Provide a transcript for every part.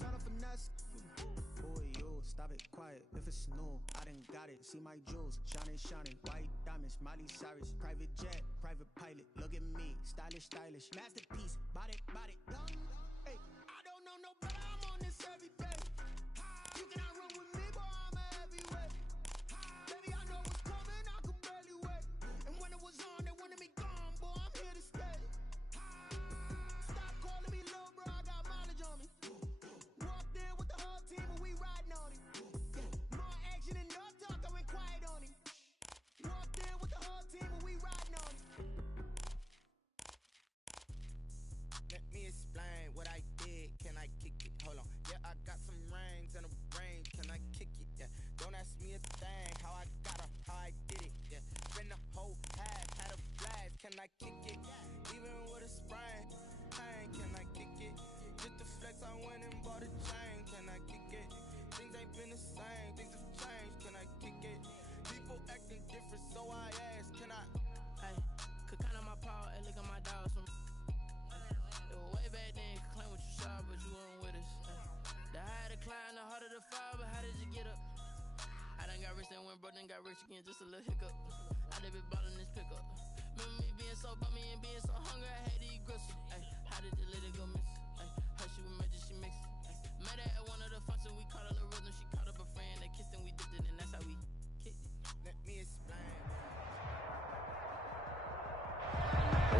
Boy, yo, stop it, quiet. If it's new, I done got it. See my jewels, shining, shining. White diamonds, Miley Cyrus. Private jet, private pilot. Look at me, stylish, stylish. Masterpiece, body, body. Hey, I don't know no better. I'm on this every day. You cannot run with me, boy. I'm a heavyweight. Baby, I know what's coming. I could barely wait. And when it was on, they wanted me gone, boy. I'm here to stay. Stop calling me little bro. I got mileage on me. Walked in with the whole team and we riding on it. More action and no talk. I went quiet on him. Walked in with the whole team and we riding on it. Let me explain what I did. Can I kick it? Hold on. Yeah, I got some rings and a range. Can I kick it? Yeah. Don't ask me a thing. How I got her, how I did it. Yeah. Spend the whole half, had a blast. Can I kick it? Even with a sprain. Pain, can I kick it? Just the flex, I went and bought a chain. Can I kick it? Things ain't been the same. Things have changed. Can I kick it? People acting different, so I ask. Can I? Hey, could count on my power and look at my dogs from. It was way back then, could claim what you saw, but you weren't with us. The higher the climb, the harder the fall, but how did you get up? I done got rich and went broke, then got rich again, just a little hiccup. I done been ballin' this pickup. Remember me being so bummy and being so hungry, I had to eat gristle. Ay, how did the lady go miss? Ay, her she was magic, she mixed. Met her at one of the functions, we caught her the rhythm, she caught up a friend, they kissed and we dipped it, and that's how we kicked it. Let me explain.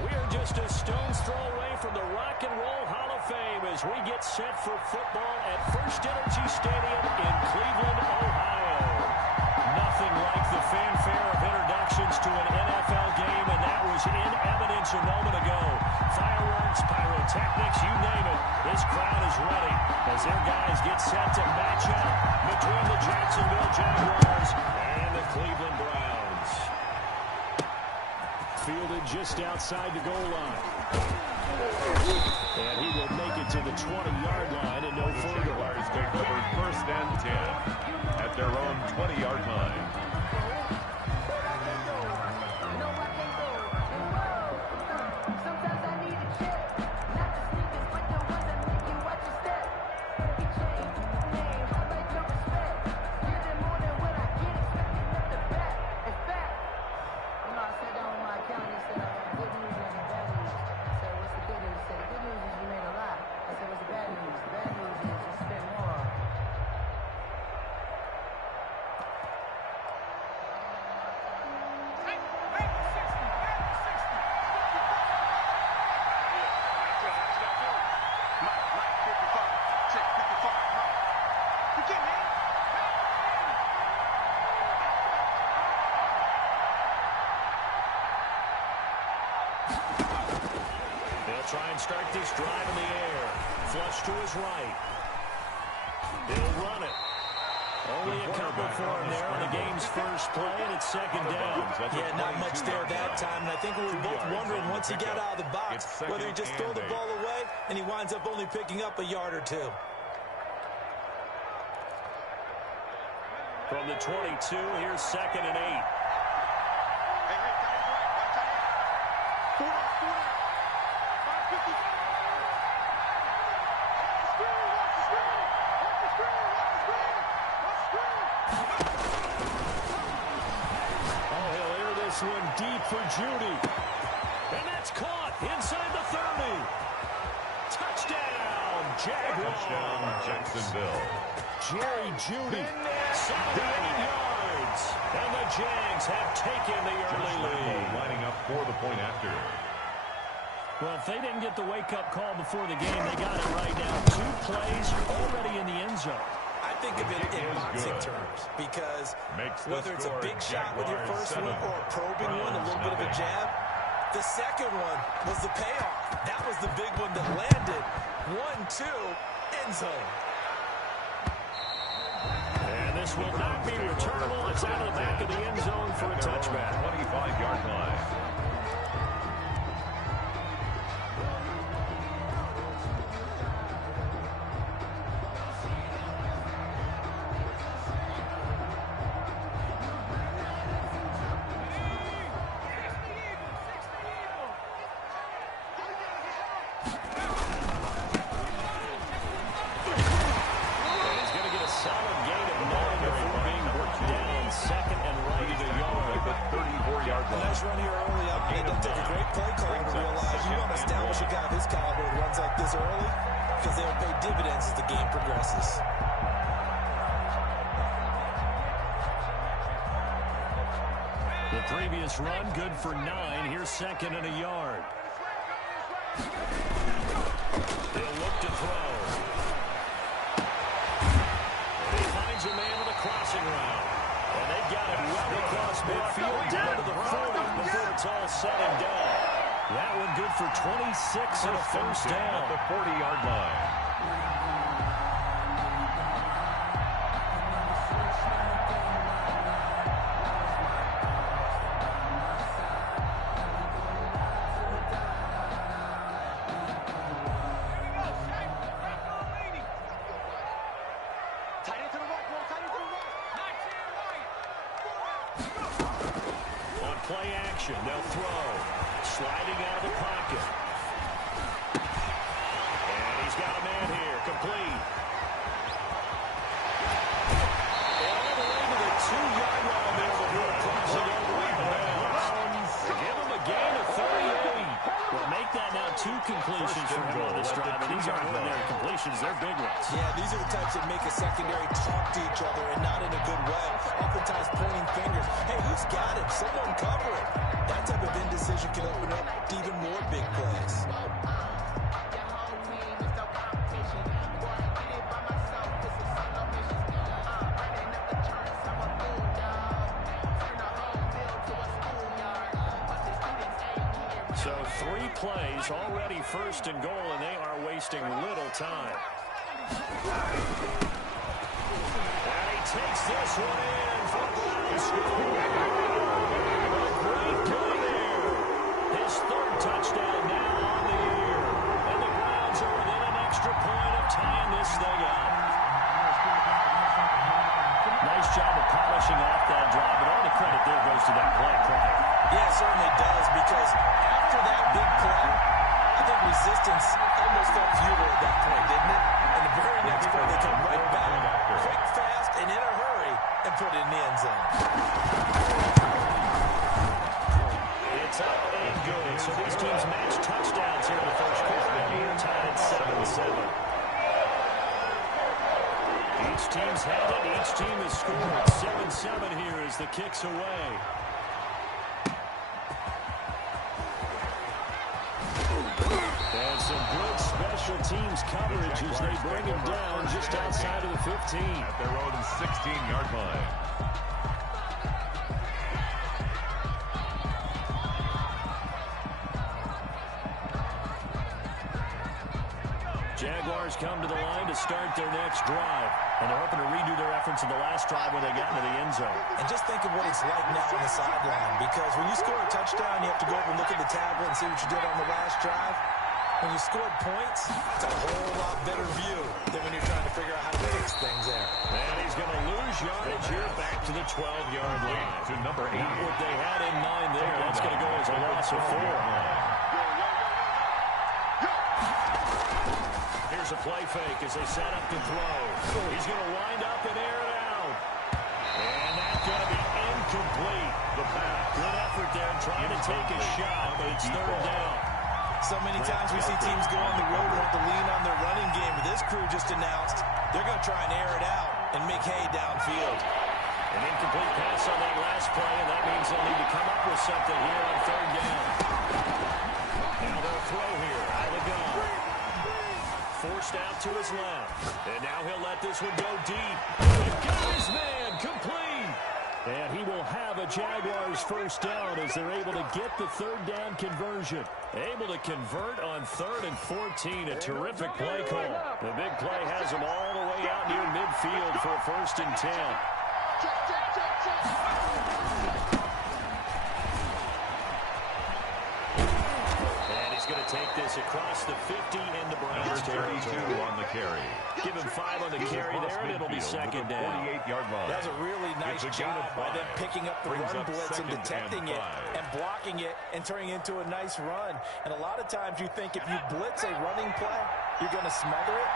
We are just a stone's throw away from the Rock and Roll Hall of Fame as we get set for football at First Energy Stadium in Cleveland, Ohio. Nothing like the fanfare of introductions to an NFL game, and that was in evidence a moment ago. Fireworks, pyrotechnics, you name it. This crowd is ready as their guys get set to match up between the Jacksonville Jaguars and the Cleveland Browns. Fielded just outside the goal line. And he will make it to the 20-yard line and no further. Jaguars take over 1st and 10 at their own 20-yard line. Try and start this drive in the air. Flush to his right. He'll run it. Only a couple for him there on the game's first play, and it's 2nd down. Yeah, not much there that time, and I think we were both wondering once he got out of the box whether he just throw the ball away, and he winds up only picking up a yard or two. From the 22, here's 2nd and 8. One deep for Judy. And that's caught inside the 30. Touchdown, Jaguars. Touchdown, Jacksonville. Jerry Judy, 78 yards. And the Jags have taken the early lead. Lining up for the point after. Well, if they didn't get the wake-up call before the game, they got it right now. 2 plays already in the end zone. I think of it in boxing terms because whether it's a big shot with your first one or a probing one, a little bit of a jab, the second one was the payoff. That was the big one that landed. 1-2, end zone. And this will not be returnable. It's out of the back of the end zone for a touchback. 25-yard line. 4-yard line. Nice run here early on. It doesn't take a great play call to realize you want to establish a guy of his caliber who runs like this early, because they'll pay dividends as the game progresses. The previous run, good for 9. Here's 2nd and a yard. He'll look to throw. He finds a man with a crossing route. And they've got it well across midfield down to the 40 before it's all said and done. That one good for 26 and a first down. At the 40-yard line. Play action, they'll throw. Sliding out of the pocket. And he's got a man here, complete. And all the way to the 2-yard line there before crossing over in bounds. Give him a gain of 38. Well, make that now 2 completions for him on this drive. And these aren't ordinary completions, they're big ones. Yeah, these are the types that make a secondary talk to each other and not in a good way. Oftentimes pointing fingers. Hey, who's got it? Someone cover it. That type of indecision can open up to even more big plays. So 3 plays, already 1st and goal, and they are wasting little time. And he takes this one in for a Browns score. What a great play there. His 3rd touchdown now on the year. And the Browns are within an extra point of tying this thing up. Nice job of polishing off that drive, but all the credit there goes to that play, Clyde. Yeah, it certainly does, because after that big play, I think resistance almost felt futile at that point, didn't it? And the very next play, they come right back, quick, fast, and in a hurry, and put it in the end zone. It's up and good. So these teams match touchdowns here in the first quarter, and we're tied at 7-7. Each team's had it. Each team has scored. 7-7 here as the kick's away. And some good special teams coverage as they bring him down just outside of the 15. At their own 16-yard line. Jaguars come to the line to start their next drive. And they're hoping to redo their efforts in the last drive when they got into the end zone. And just think of what it's like now on the sideline, because when you score a touchdown, you have to go over and look at the tablet and see what you did on the last drive. When you scored points, it's a whole lot better view than when you're trying to figure out how to fix things there. And he's going to lose yardage here back to the 12-yard line. To number 8. Not what they had in mind there. That's going to go as a loss of 4. Here's a play fake as they set up to throw. He's going to wind up and air it out. And that's going to be incomplete. The pass. Good effort there trying to take a shot, but it's 3rd down. So many times we see teams go on the road and want to lean on their running game. But this crew just announced they're going to try and air it out and make hay downfield. An incomplete pass on that last play, and that means they'll need to come up with something here on 3rd down. Now they'll throw here out of the gun. Forced out to his left. And now he'll let this one go deep. And got his man complete. And he will have a Jaguars first down as they're able to get the 3rd down conversion. Able to convert on 3rd and 14. A terrific play call. The big play has them all the way out near midfield for a 1st and 10. And he's going to take this across the 50 into Browns territory. 32 on the carry. Give him 5 on the carry there, and it'll be 2nd down. 48-yard line. That's a really nice job by them picking up the run blitz and detecting it and blocking it and turning it into a nice run. And a lot of times you think if you blitz a running play, you're going to smother it.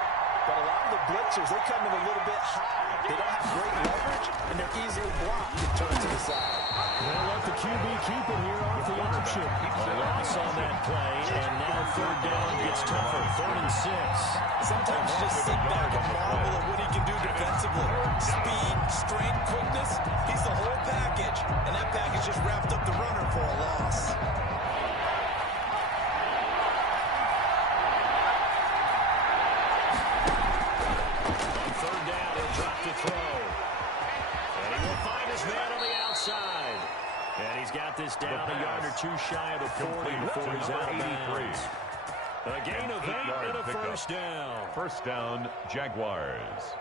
but a lot of the blitzers, they come in a little bit high. They don't have great leverage, and they're easily blocked and turned to the side. They'll let the QB keep it here off the option. A loss on that play, and now third down gets tougher. 3rd and 6. Sometimes you just sit back and marvel at what he can do defensively. Speed, strength, quickness, he's the whole package. And that package just wrapped up the runner for a loss. On 3rd down, he'll drop to throw. And he will find his man on the outside. And he's got this down a yard or 2 shy of the 40 before he's out of bounds. A gain of 8 and a first down. First down, Jaguars.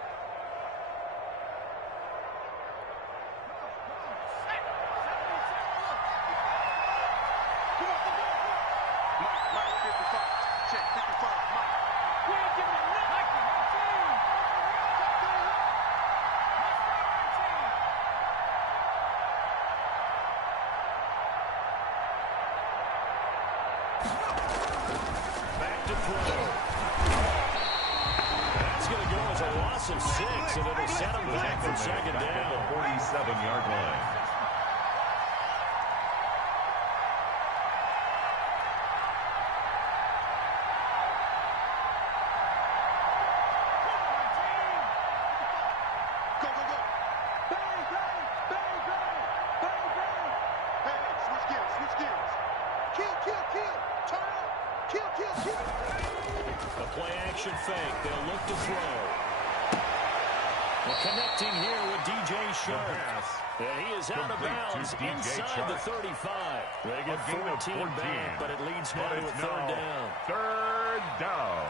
Of 6, and it'll set him back for 2nd down. The 47-yard line. Go, go, go. Bang, bang, bang, bang, bang, bang. Hey, switch gears, switch gears. Kill, kill, kill. Turn up. Kill, kill, kill. A play action fake. They'll look to throw. Well, connecting here with DJ Sharp. And he is out of bounds inside the 35. They get 14 back, but it leads now to a 3rd down. 3rd down.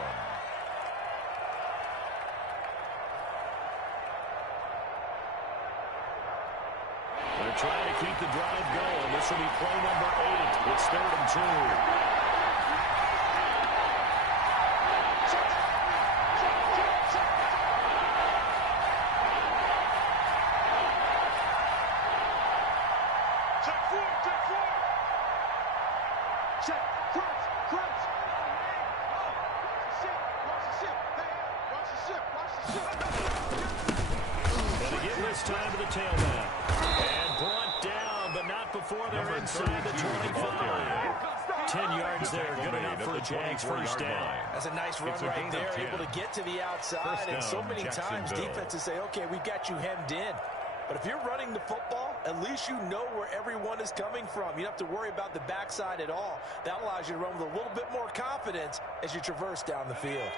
They're trying to keep the drive going. This will be play number 8. It's 3rd and 2. Time to the tailback. And brought down, but not before they're inside the 25. 10 yards there, good enough for the Jags' first down. That's a nice run right there, able to get to the outside. And so many times defenses say, okay, we've got you hemmed in. But if you're running the football, at least you know where everyone is coming from. You don't have to worry about the backside at all. That allows you to run with a little bit more confidence as you traverse down the field.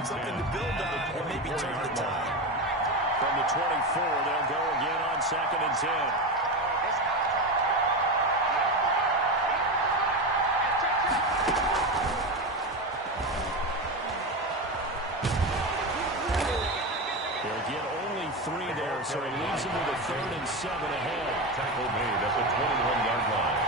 Something to build on and maybe turn the tide. From the 24, they'll go again on 2nd and 10. They'll get only 3 there, so it leads them to the 3rd and 7 ahead. Tackle made at the 21-yard line.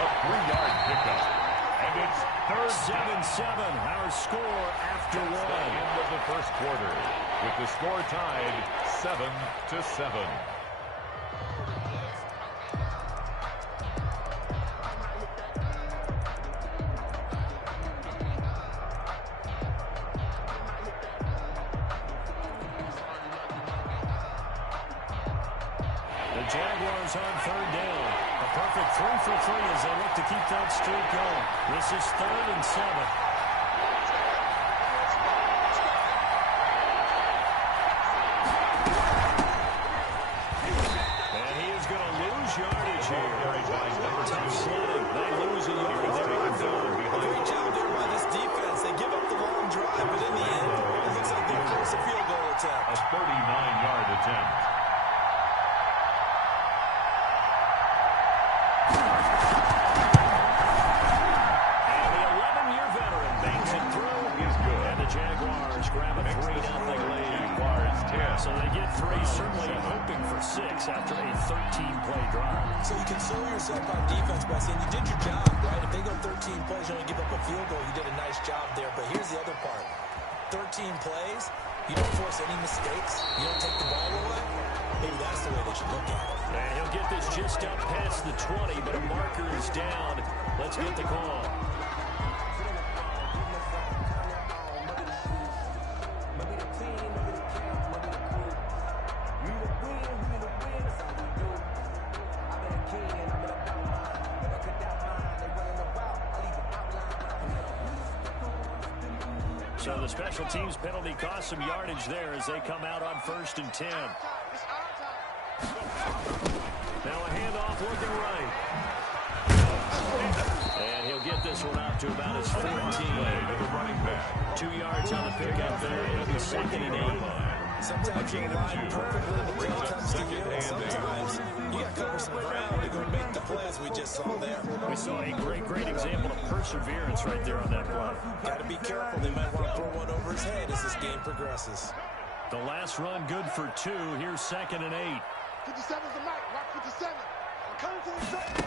A 3-yard pickup. And it's 3rd 7-7, our score after 1. End of the first quarter, with the score tied 7-7. The Jaguars on 3rd down. A perfect 3 for 3 as they look to keep that streak going. This is 3rd and 7. And he is going to lose yardage here. Tough sledding. They lose a yard there on 3rd. Great job there by this defense. They give up the long drive, but in the end, it looks like they force a field goal attempt. A 39-yard attempt. And the 11-year veteran on defense by saying you did your job, right? If they go 13 plays, you only give up a field goal, you did a nice job there. But here's the other part. 13 plays, you don't force any mistakes, you don't take the ball away. Maybe that's the way they should look at it. And he'll get this just up past the 20, but a marker is down. Let's get the call. So the special teams penalty cost some yardage there as they come out on 1st and 10. Now a handoff looking right. And he'll get this one out to about his 14. Running back. 2 yards on the pickup there. It'll be 2nd and 8. Sometimes you line perfectly, the play comes to you, and sometimes you got to cover some ground to go make the plays we just saw there. We saw a great example of perseverance right there on that play. Got to be careful. They might want to throw one over his head as this game progresses. The last run good for 2. Here's 2nd and 8. 57's the mic. Mark 57. I'm coming to the set.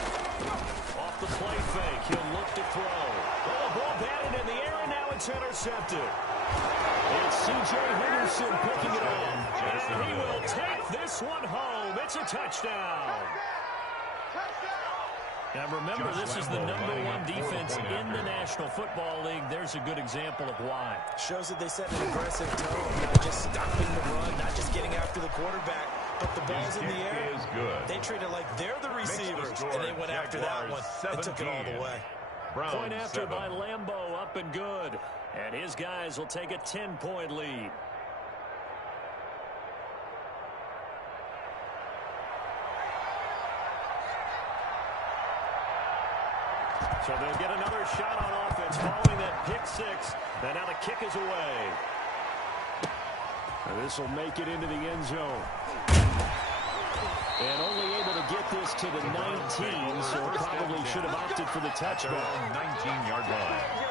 Off the play fake. He'll look to throw. Oh, the ball batted in the air, and now it's intercepted. It's C.J. Henderson picking it up. And he will take this one home. It's a touchdown. Now remember, this is the #1 defense in the National Football League. There's a good example of why. Shows that they set an aggressive tone, not just stopping the run, not just getting after the quarterback, but the ball's in the air. They treat it like they're the receivers, and they went after that one and took it all the way. Point after by Lambeau, up and good. And his guys will take a 10-point lead. So they'll get another shot on offense following that pick 6. And now the kick is away. And this will make it into the end zone. And only able to get this to the 19, so probably should have opted for the touchback. 19-yard line.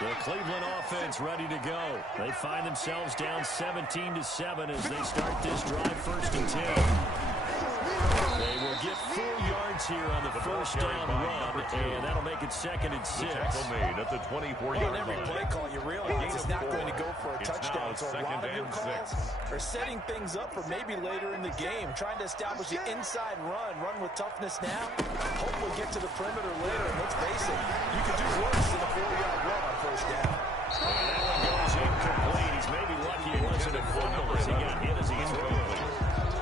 The Cleveland offense ready to go. They find themselves down 17-7 as they start this drive 1st and 10. They will get 4 yards here on the first down run, and that'll make it 2nd and 6. Tackle made at the 24-yard line. Every play call, you realize it's not going to go for a touchdown. So a lot of your calls are setting things up for maybe later in the game, trying to establish the inside run with toughness now, hopefully get to the perimeter later. And let's face it, you could do worse than a 4-yard run on first down. And that one goes incomplete. He's maybe lucky it wasn't a fumble as he got hit as he threw it.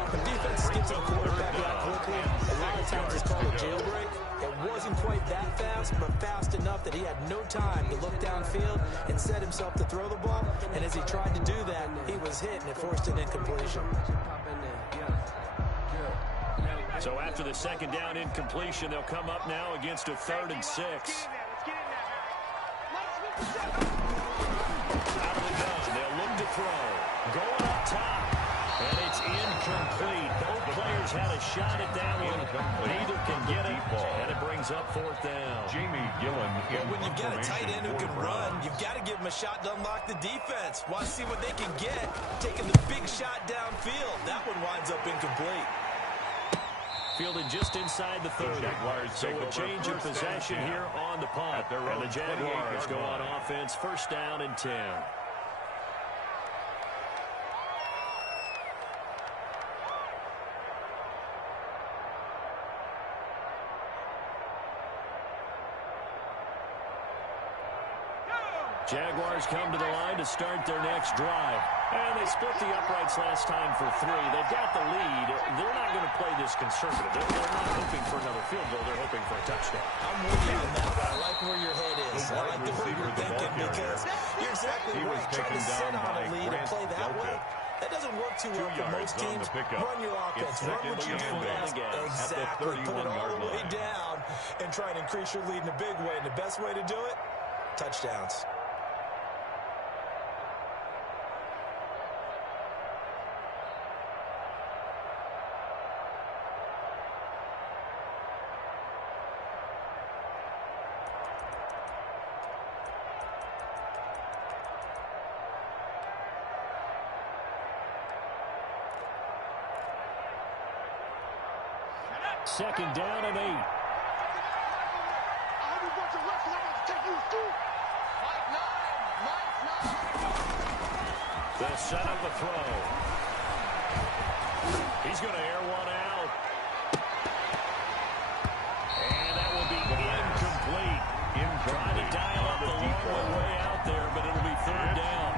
The defense gets a quarterback out quickly. A lot of times it's called a jailbreak. It wasn't quite that fast, but fast enough that he had no time to look downfield and set himself to throw the ball. And as he tried to do that, he was hit, and it forced an incompletion. So after the 2nd down incompletion, they'll come up now against a 3rd and 6. Out of the gun, they'll look to throw. Going up top. And it's incomplete. Both players had a shot at that one. Neither can get it, and it brings up 4th down. Jamie Gillen. When you've got a tight end who can run, you've got to give him a shot to unlock the defense. Want to see what they can get. Taking the big shot downfield. That one winds up incomplete. Fielded just inside the 30. So a change of possession here on the punt. And the Jaguars go on offense, 1st down and 10. Jaguars come to the line to start their next drive. And they split the uprights last time for 3. They've got the lead. They're not going to play this conservative. They're not hoping for another field goal. They're hoping for a touchdown. I'm with you on that, but I like where your head is. I like the way you're thinking because you're exactly right. Trying to sit on a lead and play that way, that doesn't work too well for most teams. Run your offense. Run what you do best. Exactly. Put it all the way down and try and increase your lead in a big way. And the best way to do it, touchdowns. Second down and 8. I hope you brought your rest, 'cause I'm about to take you to school. They'll set up a throw. He's going to air one out. And that will be incomplete. Trying to dial up the long way out there, but it'll be third down.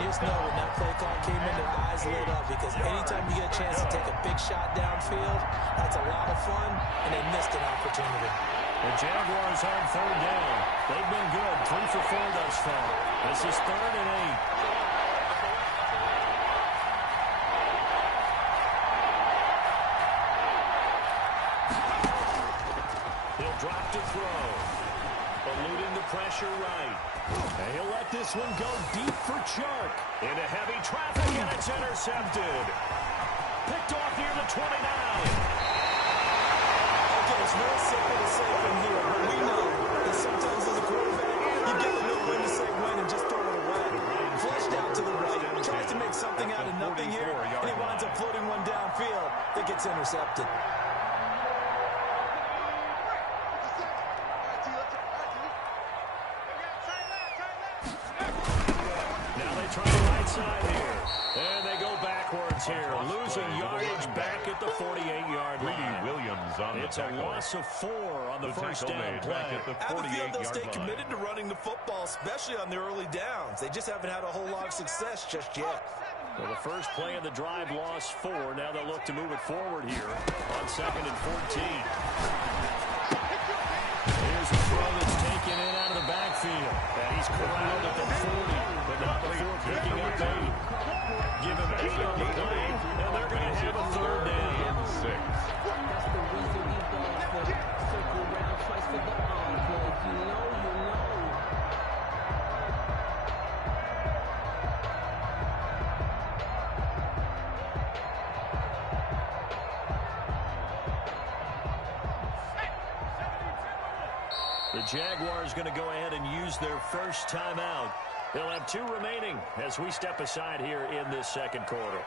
You just know when that play call came in, their eyes lit up, because anytime you get a chance to take a big shot downfield, that's a lot of fun, and they missed an opportunity. The Jaguars on third down. They've been good, 3 for 4 thus far. This is 3rd and 8. He'll drop to throw. Eluding the pressure right. And he'll let this one go deep for Chark. Into heavy traffic, and it's intercepted. Picked off near the 29. Okay, it's real simple to say from here, but we know that sometimes as a quarterback, you've got to know when to say when and just throw it away. Flushed out to the right, tries to make something out of nothing here, and he winds up floating one downfield that gets intercepted. Now they try the right side here. And they go backwards here, losing yardage back at the 48-yard line. Williams on it's a loss of 4 on the first down play. At the I have a feeling they'll stay 48-yard committed to running the football, especially on their early downs. They just haven't had a whole lot of success just yet. Well, the first play of the drive lost 4. Now they'll look to move it forward here on 2nd and 14. Here's a throw that's taken in out of the backfield. And he's corralled at the 40, but not before picking up 8. Give him 8 on the play, and they're going to have a third down. 6. That's the reason we go for circle round twice for the encore. If you know, you know. The Jaguars going to go ahead and use their first timeout. They'll have 2 remaining as we step aside here in this second quarter.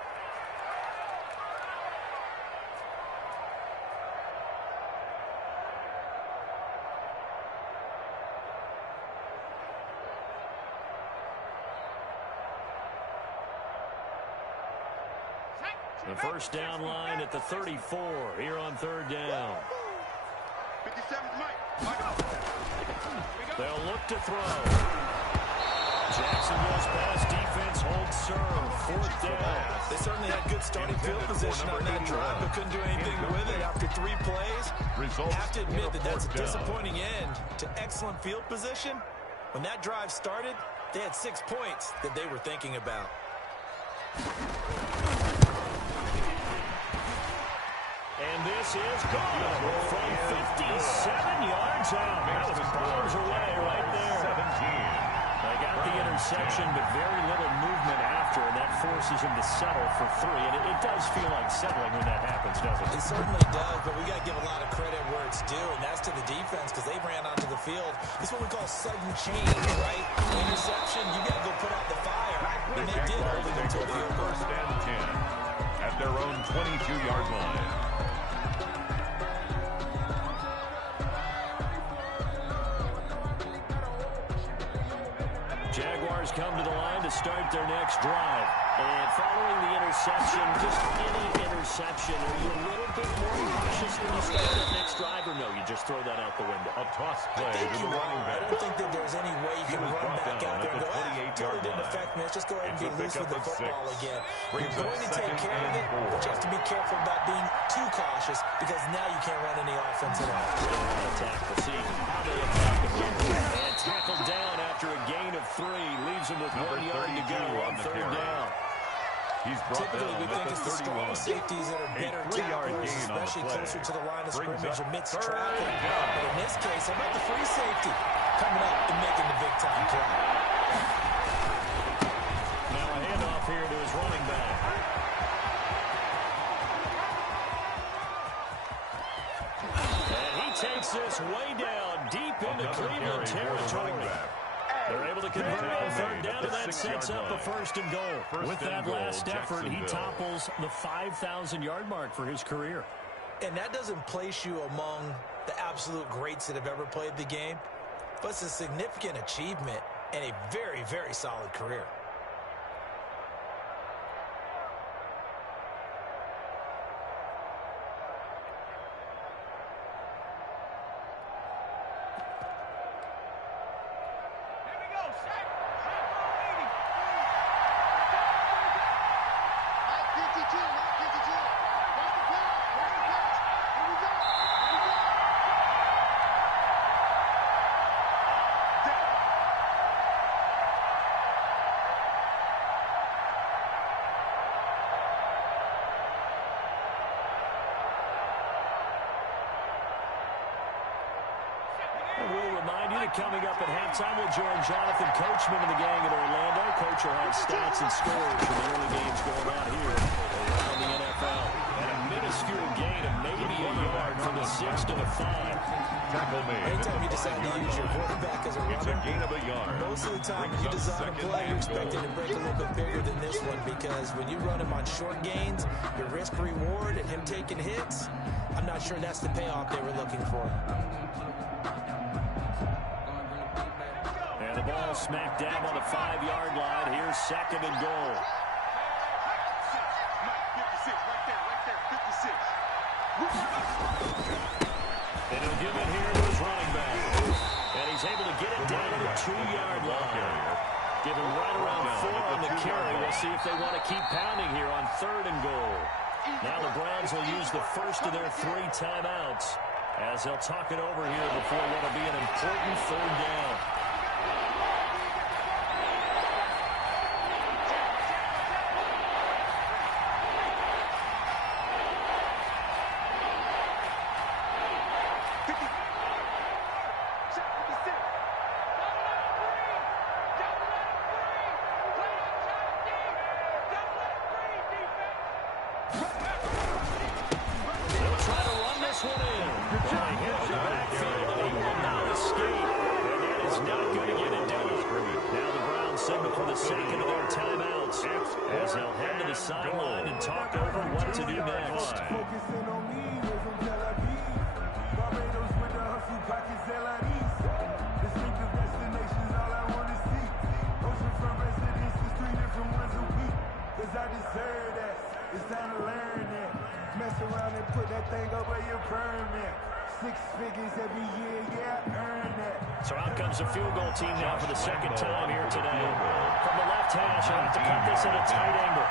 The first down line at the 34 here on third down. 57's Mike. They'll look to throw. Jacksonville's pass defense holds serve. 4th down. They certainly had good starting field position on that drive, but couldn't do anything with it after 3 plays. Results Have to admit that that's a 4th down. disappointing end to excellent field position. When that drive started, they had 6 points that they were thinking about. And this is good from 57 yards out. That was bombs away right there. 17. They got the interception, but very little movement after, and that forces him to settle for 3. And it does feel like settling when that happens, doesn't it? It certainly does, but we got to give a lot of credit where it's due, and that's to the defense, because they ran onto the field. This is what we call sudden change, right? Interception, you got to go put out the fire, and they did hold it until the field goal. 1st and 10 at their own 22-yard line. Jaguars come to the line to start their next drive. And following the interception, just any interception, are you a little bit more cautious when you start that next drive, or no, you just throw that out the window? A toss play I think to you the running are. back. I don't think that there's any way you can was run brought back down out there at and the go, 28-yard totally didn't line. affect me. Let's just go ahead and It's be a loose with pickup the of football 6. again. Brings You're up going to take 2nd care of and it, 4. but you have to be careful about being too cautious, because now you can't run any offense at all. Attack the season. How they attack the run. And tackled down after a gain of 3. Leaves him with Number 1 yard to go 32 on the third carry. down. He's brought Typically, down we think at it's the the strong 31. safeties that are better 3-yard tacklers, gain on the especially play. closer to the line of Brings scrimmage up amidst 3rd traffic. down. But in this case, how about the free safety coming up and making the big-time play? Now a handoff here to his running back. And he takes this way down, deep into Another Cleveland carry for the running territory. back. They're able to convert on third down, and that 6-yard sets up a line. 1st and goal. First With and that goal, last effort, he Jacksonville. topples the 5,000-yard mark for his career. And that doesn't place you among the absolute greats that have ever played the game, but it's a significant achievement and a very, very solid career. We'll remind you that coming up at halftime, we'll join Jonathan Coachman and the gang in Orlando. Coach will have stats and scores from the early games going on here around the NFL. And a minuscule gain of maybe a yard from the 6 to the 5. Tackle made. Anytime you decide to use your quarterback as a runner, it's a gain of a yard. Most of the time when you design a play, you're expecting to break a little bit bigger than this one, because when you run him on short gains, your risk-reward and him taking hits, I'm not sure that's the payoff they were looking for. And the ball smacked down on the 5-yard line. Here's 2nd and goal. 56, right there, 56. And he'll give it here to his running back. And he's able to get it down to the 2-yard line. Give him right around 4 on the carry. We'll see if they want to keep pounding here on 3rd and goal. Now the Browns will use the first of their 3 timeouts as they'll talk it over here before what will be an important 3rd down. Sideline and talk over what to do next. Focusing on me, we're from Tel Aviv. Barbados with the hustle pockets, LIDs. Distinctive destinations, all I want to see. Oceanfront residences, 3 different ones a week. Cause I deserve that. It's time to learn that. Mess around and put that thing up where your permit. 6 figures every year, yeah, I earn that. So out comes the field goal team now for the 2nd time here today. From the left hash, I'll have to cut this at a tight angle.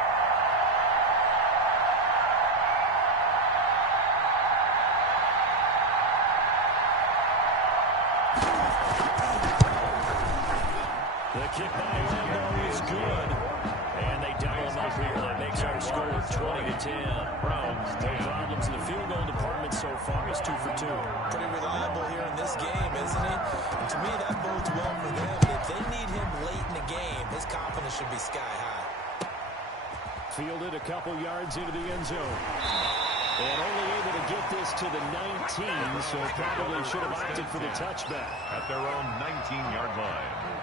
The kick by Lambeau is good. And they double him up here. That makes our score 20-10. Browns, no problems in the field goal department so far. He's 2 for 2. Pretty reliable here in this game, isn't he? And to me, that bodes well for them. If they need him late in the game, his confidence should be sky high. Fielded a couple yards into the end zone. And only able to get this to the 19, so probably should have opted for the touchback. At their own 19-yard line.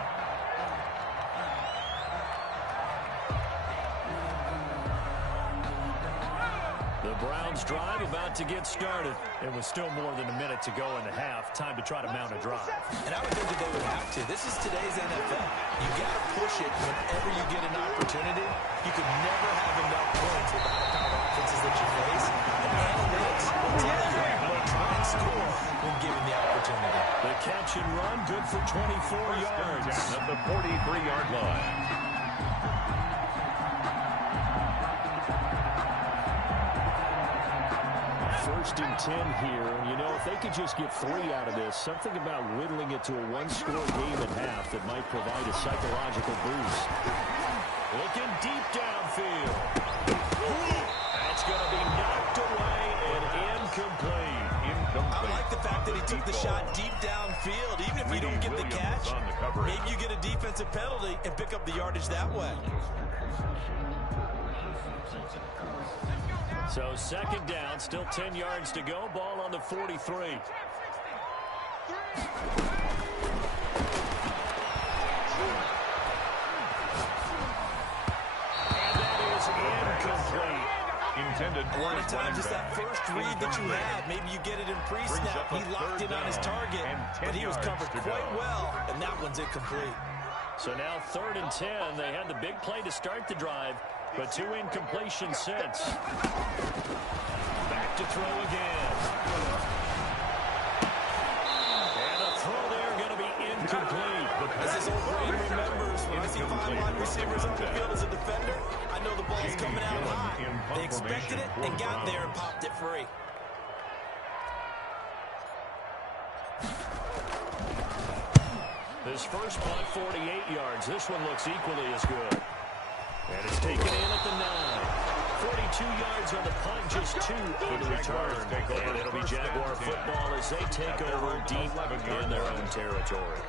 The Browns drive about to get started. It was still more than a minute to go in the half. Time to try to mount a drive. And I would think that they would have to. This is today's NFL. You got to push it whenever you get an opportunity. You could never have enough points with the high-powered offenses that you face. And analytics will tell you to try and score when given the opportunity. The catch and run, good for 24 yards. At the 43-yard line. First and 10 here, and you know, if they could just get 3 out of this, something about whittling it to a 1-score game at half that might provide a psychological boost. Looking deep downfield. That's going to be knocked away and incomplete. I like the fact that he took the shot deep downfield. Even if you don't get the catch, maybe you get a defensive penalty and pick up the yardage that way. So 2nd down, still 10 yards to go. Ball on the 43. And that is incomplete. intended A for lot of his times, just that first read that you have, maybe you get it in pre-snap. He locked in on his target, but he was covered quite well, and that one's incomplete. So now 3rd and 10. They had the big play to start the drive, but 2 incompletions since. Back to throw again. And a throw there going to be incomplete. As his old brain remembers, when I see 5 wide receivers on the field as a defender, I know the ball's coming out high. They expected it and got there and popped it free. His first punt, 48 yards. This one looks equally as good. And it's taken in at the 9. 42 yards on the punt, just 2 on the return. And it'll be Jaguar football as they take over deep in their own territory.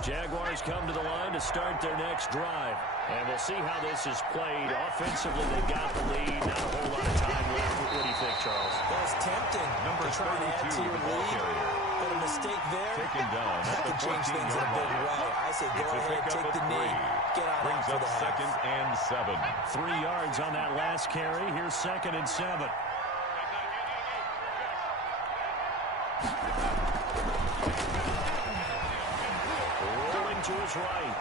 Jaguars come to the line to start their next drive. And we'll see how this is played. Offensively, they've got the lead. Not a whole lot of time left. What do you think, Charles? Well, it's tempting to try and add to your lead. But a mistake there, that can change things in a big way. I say go ahead, take the knee, get out after the half. 2nd and 7. 3 yards on that last carry. Here's 2nd and 7. To his right.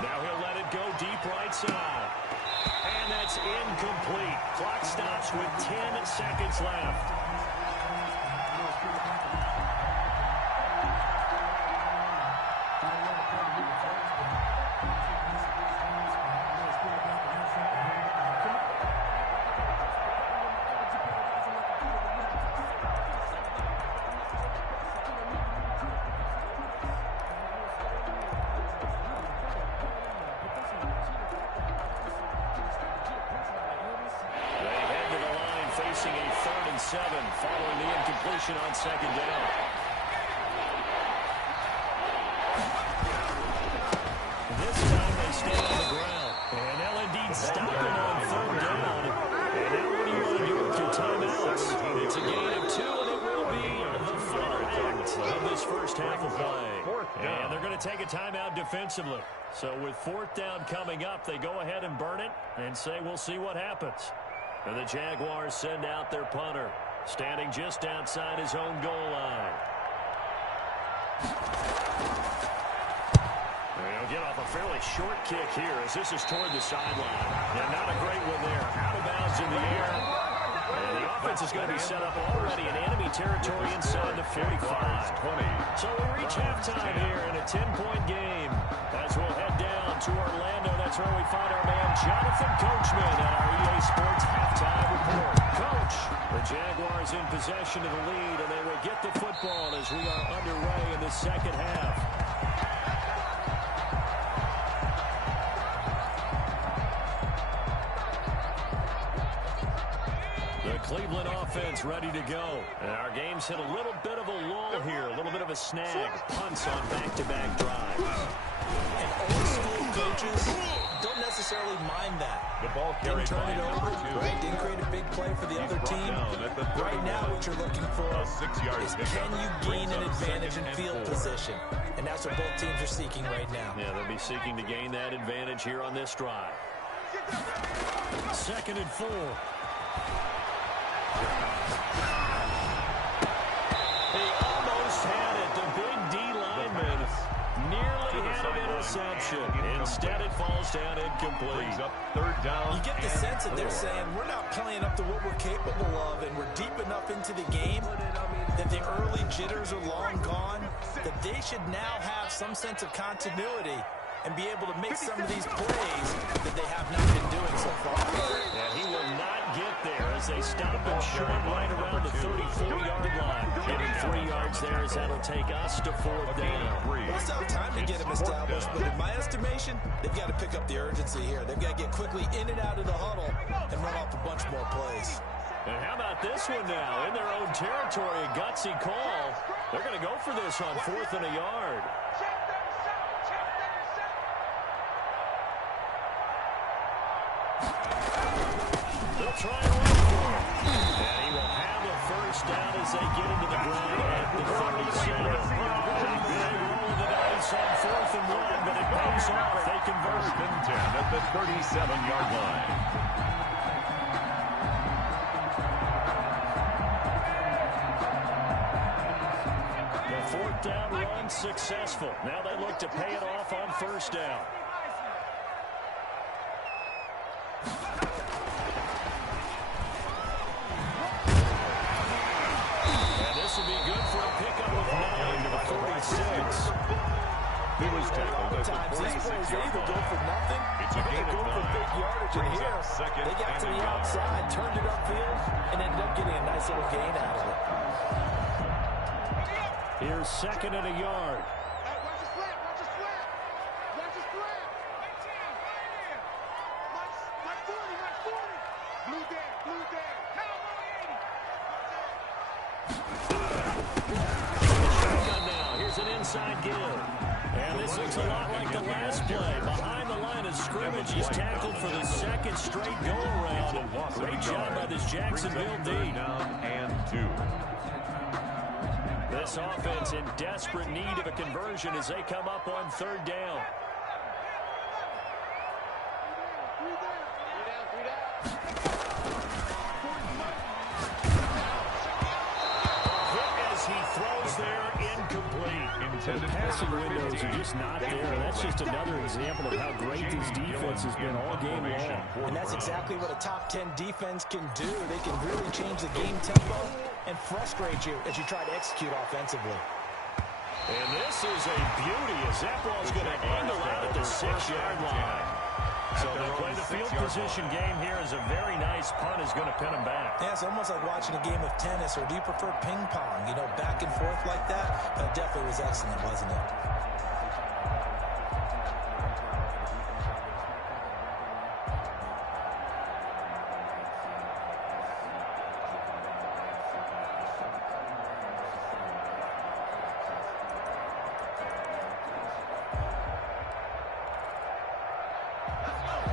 Now he'll let it go deep right side. And that's incomplete. Clock stops with 10 seconds left. Following the incompletion on 2nd down. This time they stay on the ground. And they'll indeed stop it on 3rd down. And now what do you want to do with your timeouts? It's a gain of 2, and it will be the final act of this first half of play. And they're going to take a timeout defensively. So with 4th down coming up, they go ahead and burn it and say we'll see what happens. And the Jaguars send out their punter, standing just outside his own goal line. They'll get off a fairly short kick here as this is toward the sideline. And not a great one there. Out of bounds in the air. And the offense is going to be set up already in enemy territory inside the 45. So we reach halftime here in a 10-point game. As we'll head down to Orlando, that's where we find our man Jonathan Coachman at our EA Sports Halftime Report. Coach, the Jaguars in possession of the lead, and they will get the football as we are underway in the second half. The Cleveland offense ready to go. And our game's hit a little bit of a lull here, a little bit of a snag. Punts on back-to-back drives. And old-school coaches don't necessarily mind that. The ball didn't carried turn it by over, number 2. right? Didn't create a big play for the other team. Right now, what you're looking for is can you gain an advantage in field position? And that's what both teams are seeking right now. Yeah, they'll be seeking to gain that advantage here on this drive. 2nd and 4. He almost had it. The big D lineman nearly had an interception. Instead, it falls down incomplete. Up 3rd down. You get the sense that they're saying we're not playing up to what we're capable of, and we're deep enough into the game that the early jitters are long gone, that they should now have some sense of continuity and be able to make some of these plays that they have not been doing so far. And he will not get there as they stop him short right around the 34-yard line. Getting 3 yards there as that'll take us to 4th down. They'll still have time to get him established, but in my estimation, they've got to pick up the urgency here. They've got to get quickly in and out of the huddle and run off a bunch more plays. And how about this one now? In their own territory, a gutsy call. They're going to go for this on 4th and a yard. try and run for it. And he will have a first down as they get into the ground at the 37. Big roll of the dice on 4th and 1, but it pays off. They convert. 1st and 10 at the 37-yard line. The 4th down run successful. Now they look to pay it off on 1st down. And this will be good for a pickup of 9 to the 46. He was tackled at the 46-yard line. Go for nothing. It's a gain go of for 9. big yardage in Brings here. up 2nd They got and to a the yard. outside, turned it upfield, and ended up getting a nice little gain out of it. Here's 2nd and a yard. Hey, watch the slap, watch the slap. Watch the slap. Watch 40, watch 40. Blue down, blue down. Shotgun now. Here's an inside give. And this looks a lot like the last play. Behind the line of scrimmage, he's tackled for the 2nd straight go-around. Great job by this Jacksonville D. Down and 2. This offense in desperate need of a conversion as they come up on 3rd down. Hit as he throws there, incomplete. The passing windows are just not there. That's just another example of how great this defense has been all game long. And that's exactly what a top 10 defense can do. They can really change the game tempo and frustrate you as you try to execute offensively. And this is a beauty as that ball's going to angle out at the 6-yard line. So they play the field position game here as a very nice punt is going to pin them back. Yeah, it's almost like watching a game of tennis, or do you prefer ping pong? You know, back and forth like that? That definitely was excellent, wasn't it?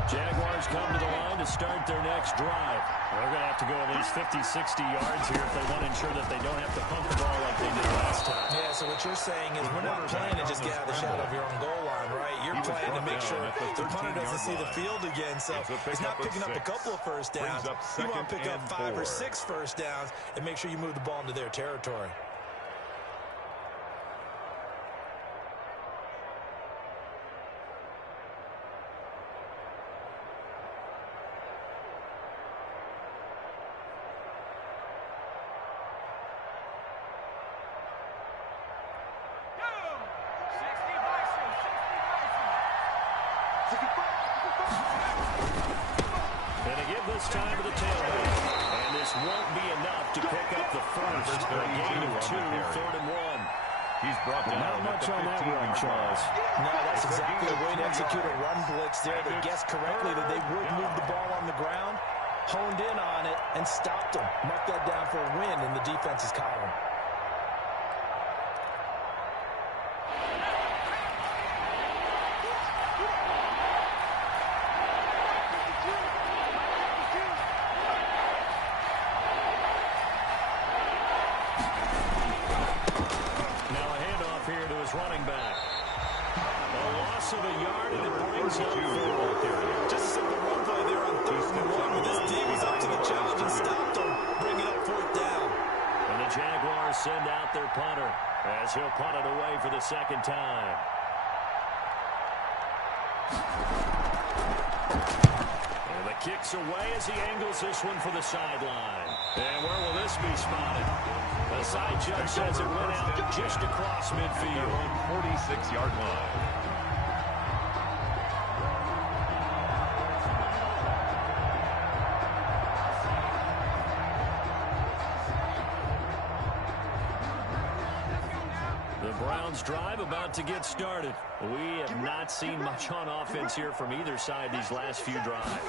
Jaguars come to the line to start their next drive. They're going to have to go at least 50, 60 yards here if they want to ensure that they don't have to pump the ball like they did last time. Yeah, so what you're saying is we're not playing to just get out of the shadow of your own goal line, right? You're playing to make sure the punter doesn't see the field again. So it's not picking up a couple of first downs. You want to pick up 5 or 6 first downs and make sure you move the ball into their territory. And they give this time to the tailback. And this won't be enough to pick up the first. A gain of 2, 3rd and 1. He's brought down. Not much on that run, Charles. No, that's exactly the way to execute a run blitz there. They guessed correctly that they would move the ball on the ground, honed in on it, and stopped them. Mark that down for a win in the defense's column. Running back. A loss of a yard, and it brings up 4. Just a simple run play there on 3rd and 1. This D was up to the challenge and stopped him, bringing up 4th down. And the Jaguars send out their punter as he'll punt it away for the 2nd time. And the kick's away as he angles this one for the sideline. And where will this be spotted? The side judge says it went out just across midfield. 46-yard line. The Browns drive about to get started. We have not seen much on offense here from either side these last few drives.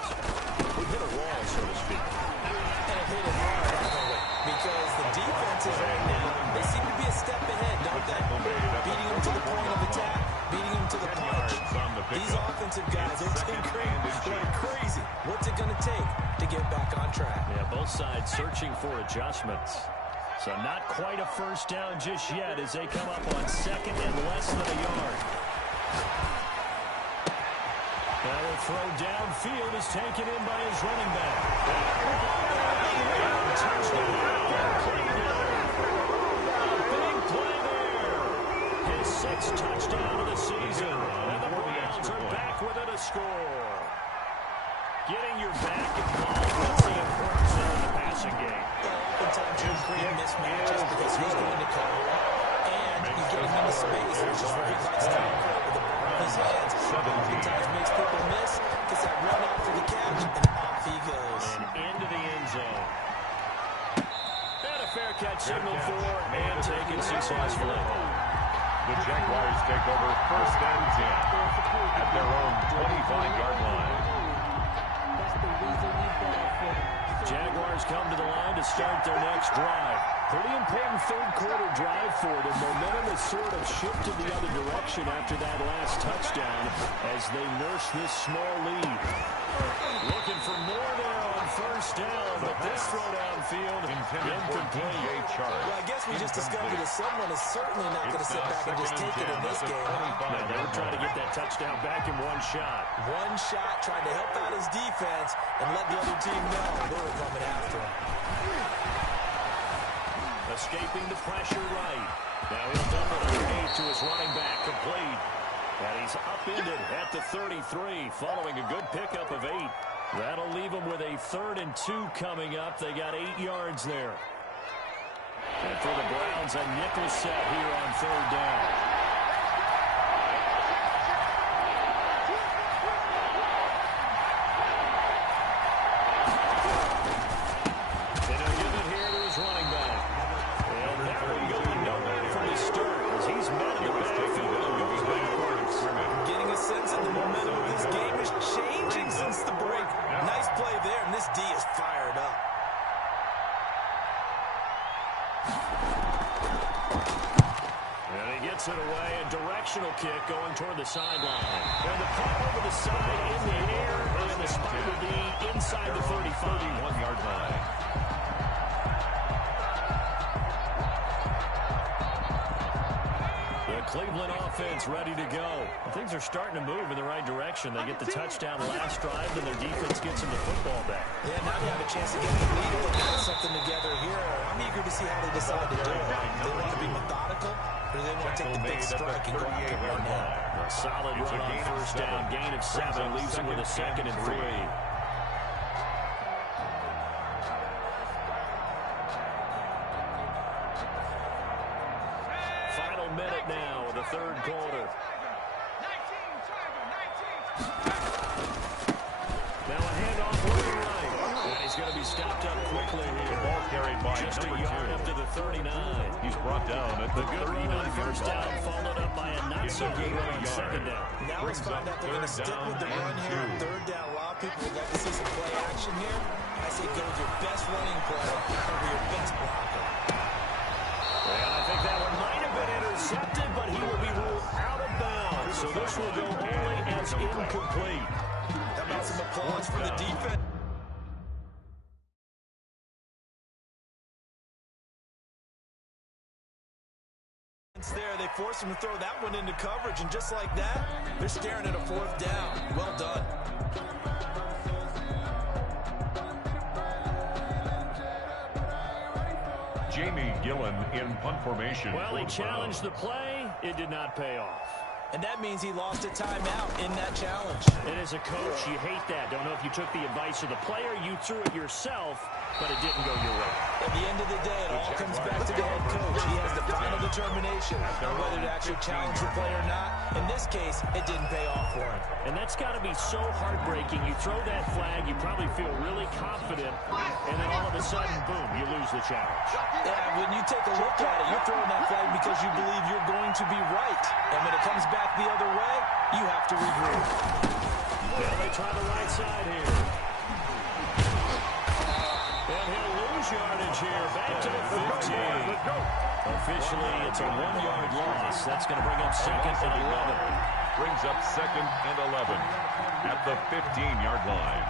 We've hit a wall, so to speak. And it hit it hard, haven't we? Because the defenses right now, they seem to be a step ahead, don't they? Beating them to the point of attack, beating them to the punch. These offensive guys, they're tinkering like crazy. What's it going to take? to get back on track. Yeah, both sides searching for adjustments. So not quite a first down just yet as they come up on second and less than a yard. Now the throw downfield is taken in by his running back. Big play there. His sixth touchdown of the season. And the Browns are back within a score. Getting your back involved, what's the importance of the passing game? Oftentimes you create mismatches because he's going to cover it, and you get him into space, which is where he likes to operate with the ball in his hands. Oftentimes makes people miss, gets that run out for the catch, and off he goes. And into the end zone. And a fair catch signal for and taken successfully. The Jaguars take over first and 10 at their own 25-yard line. Jaguars come to the line to start their next drive. Pretty important third-quarter drive for them. Momentum has sort of shifted the other direction after that last touchdown as they nurse this small lead. Looking for more there on first down, but this throw downfield incomplete. Well, I guess we just discovered that someone is certainly not going to sit back and just take it in this game. No, they were trying to get that touchdown back in one shot. One shot, trying to help out his defense and let the other team know they were coming after him. Escaping the pressure right. Now he'll double underneath to his running back, complete. And he's upended at the 33, following a good pickup of 8. That'll leave him with a 3rd and 2 coming up. They got 8 yards there. And for the Browns, a nickel set here on 3rd down. It away, a directional kick going toward the sideline. And the punt over the side in the air, and the spot will be inside the 31-yard line. The Cleveland offense ready to go. Things are starting to move in the right direction. They get the touchdown last drive, and their defense gets them the football back. Yeah, now they have a chance to get the lead and put something together here. I'm eager to see how they decide to do it. They want to be methodical, or they want to take the big strike and go after one now. A solid run on first down, gain of 7, leaves them with a 2nd and 3. Final minute now of the 3rd quarter. Now a handoff way right. And he's going to be stopped up quickly here. The ball carried by just a yard up to the 39. He's brought down at the good run on first down, followed up by a not-so-good run on 2nd down. Now let's find out they're going to stick with the run here on 3rd down. A lot of people would like to see some play action here. I say go with your best running play over your best blocker. And I think that one might have been intercepted, but he will be ruled out of bounds. So this will go only as incomplete. How about some applause for the defense? There, they force him to throw that one into coverage, and just like that, they're staring at a 4th down. Well done. Jamie Gillen in punt formation. Well, he challenged the play. It did not pay off. And that means he lost a timeout in that challenge. And as a coach, you hate that. Don't know if you took the advice of the player, you threw it yourself, but it didn't go your way. At the end of the day, it all comes back to the head coach. He has the final determination on whether to actually challenge the play or not. In this case, it didn't pay off for him. And that's got to be so heartbreaking. You throw that flag, you probably feel really confident, and then all of a sudden, boom, you lose the challenge. Yeah, when you take a look at it, you're throwing that flag because you believe you're going to be right. And when it comes back the other way, you have to regroup. Well, they try the right side here. And he'll lose yardage here. Back to the 15. Officially, it's a 1-yard loss. That's going to bring up 2nd and 11. Brings up 2nd and 11 at the 15-yard line.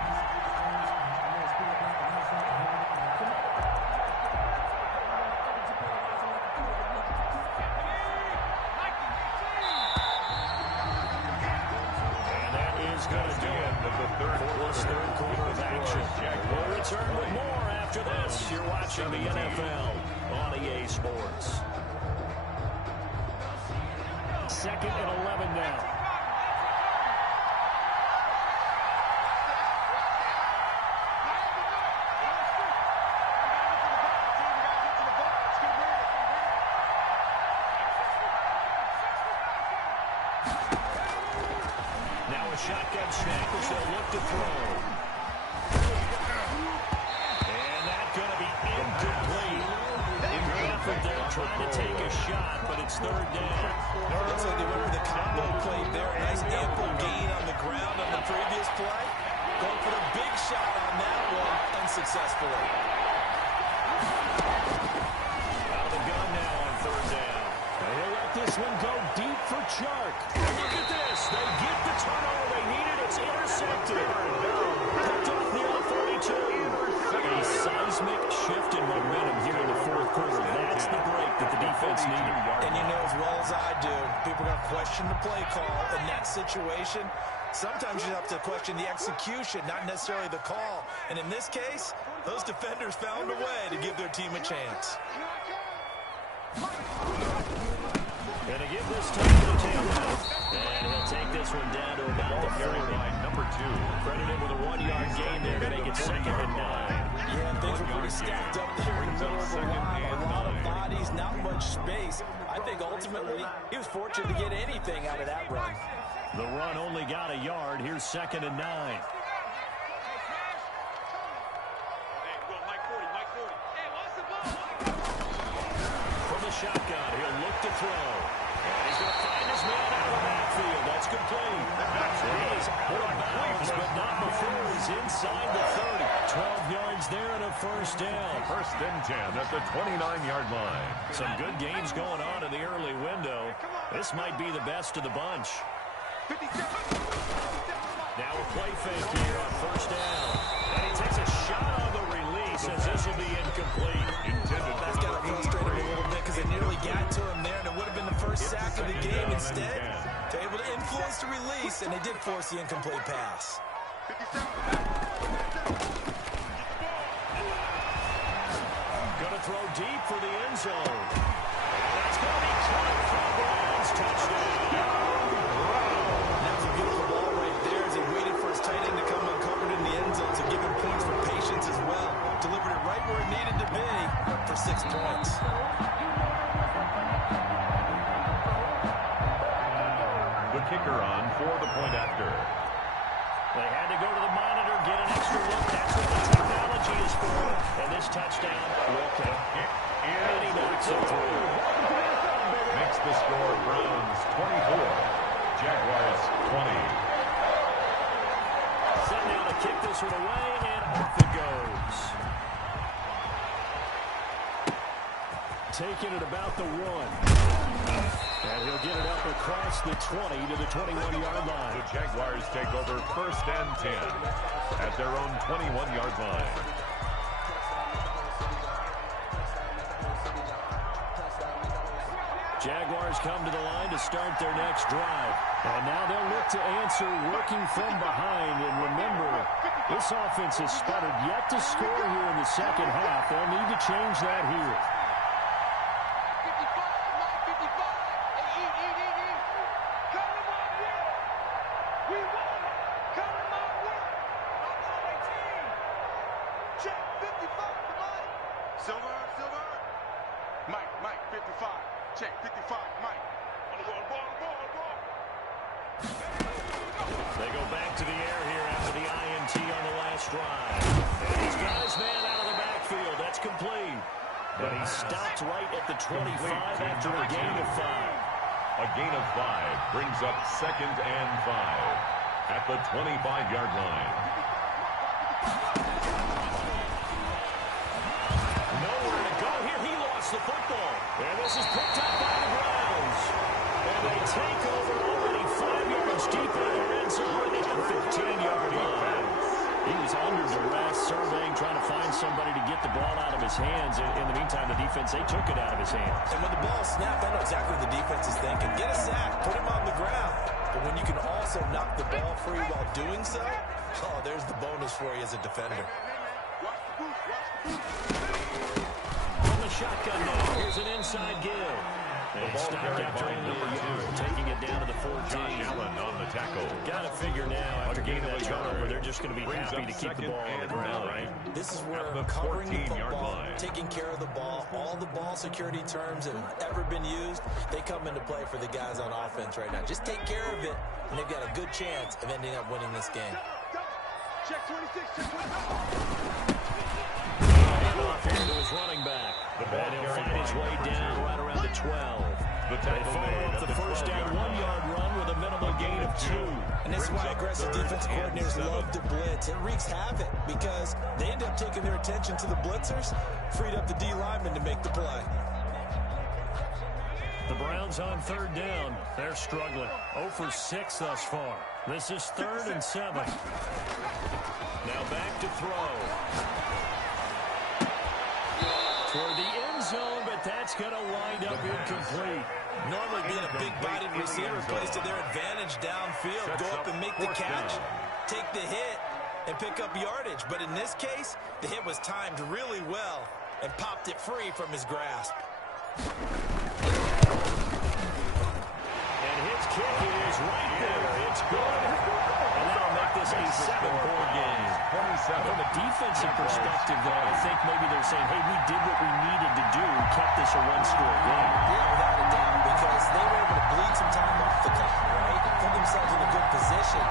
return with more after this. You're watching the NFL on EA Sports. 2nd and 11 now. Now a shotgun snap as they'll look to throw. And that's going to be incomplete. Good effort there trying to take a shot, but it's 3rd down. Looks like they went for the combo play there. A nice ample gain on the ground on the previous play. Going for the big shot on that one unsuccessfully. Out of the gun now on 3rd down. He'll let this one go deep for Chark. And look at this. They get the turnover they needed. It's intercepted. Picked off the L-42. A seismic shift in momentum here in the 4th quarter. That's the break that the defense needed. And you know as well as I do, people are going to question the play call in that situation. Sometimes you have to question the execution, not necessarily the call. And in this case, those defenders found a way to give their team a chance. Going to give this time to the tailback. And he'll take this one down to about the 40. Number 2. Credited with a 1-yard gain there to make it 2nd and 9. Yeah, and things were pretty stacked up there in the middle of the line. A lot of bodies, not much space. I think ultimately he was fortunate to get anything out of that run. The run only got a yard. Here's 2nd and 9. From the shotgun, he'll look to throw. And he's going to find his man out of the backfield. That's complete. He's out of bounds, but not before he's inside the 30. 12 yards there and a 1st down. 1st and 10 at the 29-yard line. Some good games going on in the early window. This might be the best of the bunch. Now a play fake here on 1st down. And he takes a shot on the release as this will be incomplete. That's got to frustrate him a little bit because they nearly got to him there, and it would have been the first sack of the game. Instead, they're able to influence the release, and they did force the incomplete pass. Going to throw deep for the end zone. That's going to be caught for a Browns touchdown. That was a beautiful ball right there as he waited for his tight end to come uncovered in the end zone to give him points for patience as well. Delivered it right where it needed to be for 6 points. The kicker on for the point after. They had to go to the monitor, get an extra look. That's what the technology is for. And this touchdown will count. And he knocks it through. Makes the score Browns 24, Jaguars 20. Set now to kick this one away, and off it goes. Taking it about the 1. And he'll get it up across the 20 to the 21-yard line. The Jaguars take over 1st and 10 at their own 21-yard line. Jaguars come to the line to start their next drive. And now they'll look to answer working from behind. And remember, this offense has sputtered yet to score here in the 2nd half. They'll need to change that here. Mike, 55. Check, 55, Mike. They go back to the air here after the INT on the last drive. And he's got his man out of the backfield. That's complete. But he stopped right at the 25 after a gain of 5. A gain of 5 brings up 2nd and 5 at the 25-yard line. Nowhere to go here. He lost the football. And this is picked up by the Browns. And they take over already 5 yards deep in the red zone at the 15-yard line. He was under duress, surveying, trying to find somebody to get the ball out of his hands. In the meantime, the defense, they took it out of his hands. And when the ball snapped, I know exactly what the defense is thinking. Get a sack, put him on the ground. But when you can also knock the ball free while doing so, oh, there's the bonus for you as a defender. Watch shotgun now. Here's an inside give. And stopped after only a yard, taking it down to the 14. Josh Allen on the tackle. Got to figure now, after getting that turnover, they're just going to be happy to keep the ball on the ground, right? This is where covering the football, taking care of the ball, all the ball security terms that have ever been used, they come into play for the guys on offense right now. Just take care of it, and they've got a good chance of ending up winning this game. Check 26, check 26. Off here to his running back. And he'll find his way down right around the 12. They follow up the first down 1-yard run with a minimal gain of 2. And this is why aggressive defense coordinators love to blitz. It wreaks havoc because they end up taking their attention to the blitzers, freed up the D linemen to make the play. The Browns on third down. They're struggling. 0 for 6 thus far. This is 3rd and 7. Now back to throw. For the end zone, but that's going to wind up incomplete. Normally being a big-bodied receiver plays to their advantage downfield. Go up and make the catch, take the hit, and pick up yardage. But in this case, the hit was timed really well and popped it free from his grasp. And his kick is right there. It's good. And that'll make this a 7-point game. From a defensive perspective, though, I think maybe they're saying, hey, we did what we needed to do. We kept this a one-score game. Yeah, without a doubt, because they were able to bleed some time off the clock, right? Put themselves in a good position,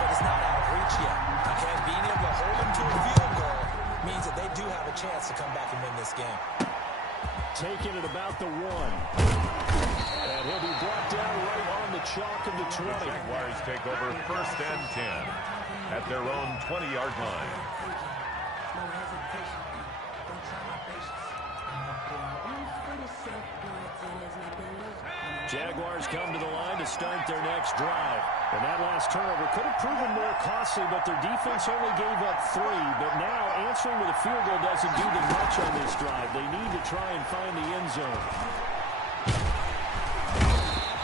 but it's not out of reach yet. Okay, being able to hold them to a field goal means that they do have a chance to come back and win this game. Taking it about the 1. And he'll be brought down right on the chalk of the 20. The Jaguars take over 1st and 10 at their own 20-yard line. Jaguars come to the line to start their next drive. And that last turnover could have proven more costly, but their defense only gave up 3. But now answering with a field goal doesn't do them much on this drive. They need to try and find the end zone.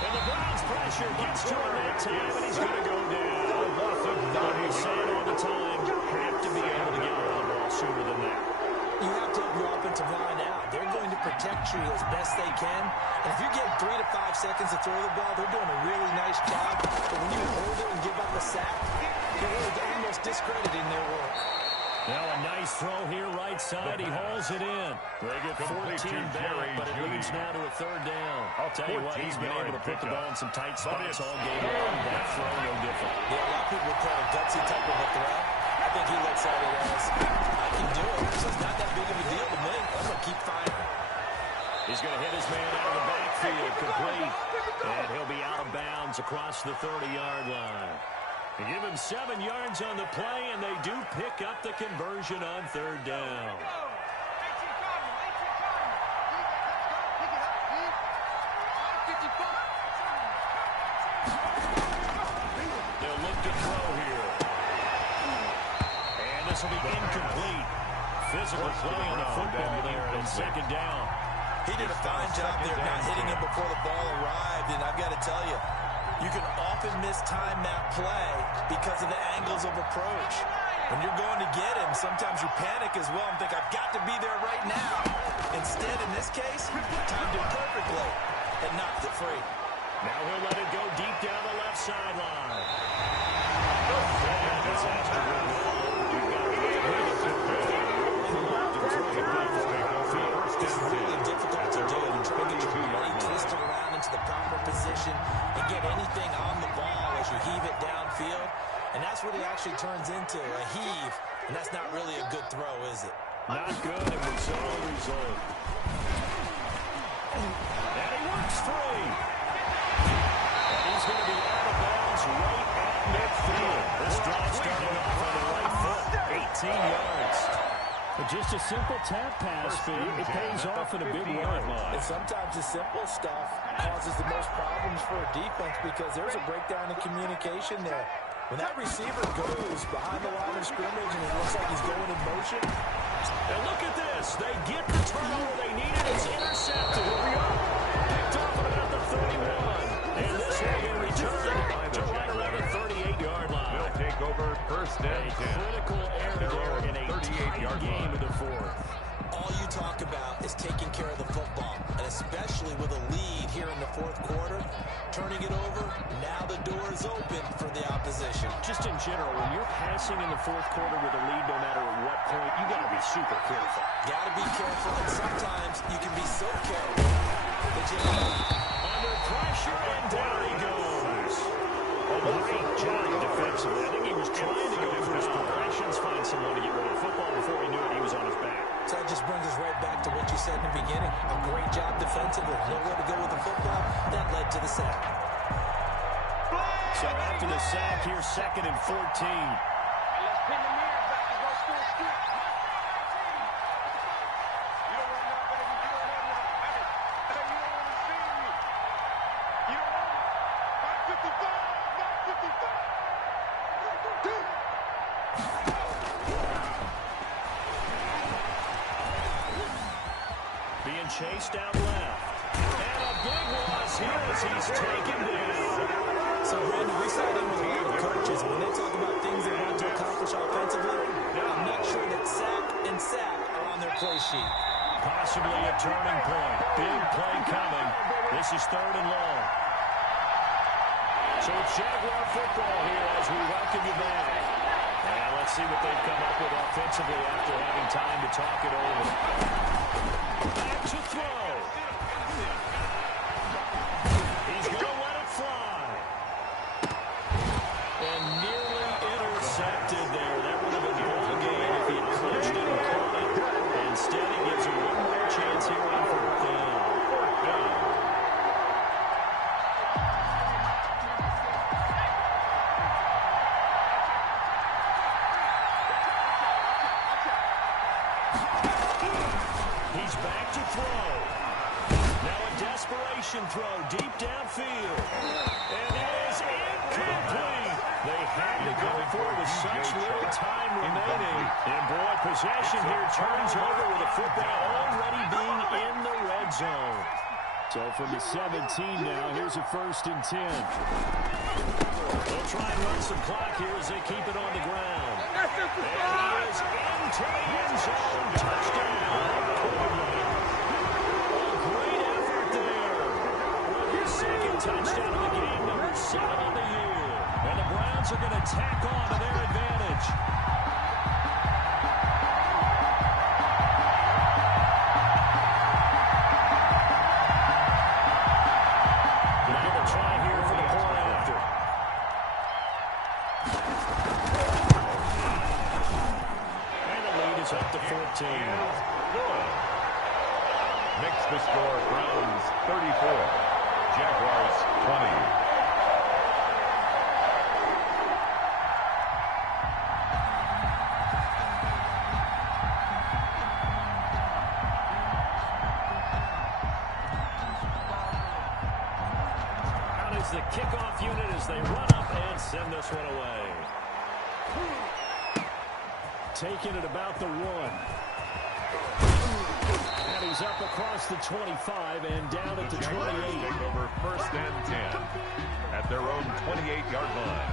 And the Browns pressure gets to him that time, and he's going to go down. He said all the time, have to be able to get rid of the ball sooner than that. You have to help your offensive line out. They're going to protect you as best they can. And if you get 3 to 5 seconds to throw the ball, they're doing a really nice job. But when you hold it and give up a sack, you're really almost discrediting their work. Now a nice throw here right side. He hauls it in. They get 14 back, but it leads now to a 3rd down. I'll tell you what, he's been able to put the ball in some tight spots all game long. That throw, no different. Yeah, a lot of people would call it a gutsy type of a throw. I think he looks at it as, I can do it, so it's not that big of a deal to me. I'm going to keep firing. He's going to hit his man out of the backfield, complete. And he'll be out of bounds across the 30-yard line. They give him 7 yards on the play, and they do pick up the conversion on 3rd down. They'll look to throw here. And this will be incomplete. Physical play on the football there on 2nd down. He did a fine job there not hitting him before the ball arrived, and I've got to tell you, you can often mistime that play because of the angles of approach. When you're going to get him, sometimes you panic as well and think, I've got to be there right now. Instead, in this case, timed it perfectly and knocked it free. Now he'll let it go deep down the left sideline. It's really difficult to do. You're trying to get your body twisted around into the proper position and get anything on the ball as you heave it downfield. And that's what it actually turns into, a heave. And that's not really a good throw, is it? Not good, and we saw the result. And he works free. And he's going to be out of bounds right at midfield. This drive starting off on the right foot, 18 yards. But just a simple tap pass, but it pays off in a big way. And sometimes the simple stuff causes the most problems for a defense because there's a breakdown in communication there. When that receiver goes behind the line of scrimmage and it looks like he's going in motion. And look at this. They get the turnover they needed. It's intercepted. Here we are. Picked off at about the 31. And this will be returned to right around the 38-yard line. They'll take over 1st and 10. Critical error there in a tight game of the 4th. All you talk about is taking care of fourth quarter, turning it over. Now the door is open for the opposition. Just in general, when you're passing in the fourth quarter with a lead, no matter at what point, you got to be super careful. Got to be careful, and sometimes you can be so careful that you under pressure, and down he goes. A great job defensively. I think he was trying to go for his progressions, find someone to get rid of the football. Before he knew it, he was on his back. So that just brings us right back to what you said in the beginning. A great job defensively. Nowhere to go with the football. That led to the sack. So after the sack, here's 2nd and 14. Let's pin the mirrors back and go full street. You don't want none, baby. You don't want none. Hey, you don't want to see me. You don't want it. 555. 555. Being chased out left. And a big loss here as he's taken down. So, Brandon, we sat in with a lot of coaches, and when they talk about things they want to accomplish offensively, I'm not sure that sack and sack are on their play sheet. Possibly a turning point. Big play coming. This is 3rd and long. So it's Jaguar football here as we welcome you back. And let's see what they've come up with offensively after having time to talk it over. Back to throw. He's going to let it fly. And nearly intercepted there. That would have been ball game if he had clutched it and caught it. Instead, he gives him one more chance here on 4th down. He's back to throw. Now a desperation throw deep downfield. And it is incomplete. They had to go for it with such little time remaining. And boy, possession here turns over with the football already being in the red zone. So from the 17 now, here's a 1st and 10. They'll try and run some clock here as they keep it on the ground. And he is into the end zone. Touchdown. Great effort there. With his 2nd touchdown of the game, number 7 on the year. And the Browns are going to tack on to their advantage. Now the try here for the point after. And the lead is up to 14. Makes the score Browns 34, Jaguars 20. Out is the kickoff unit as they run up and send this one away. Taking it about the 1. And he's up across the 25 and down at the 28. Take over 1st and 10 at their own 28-yard line.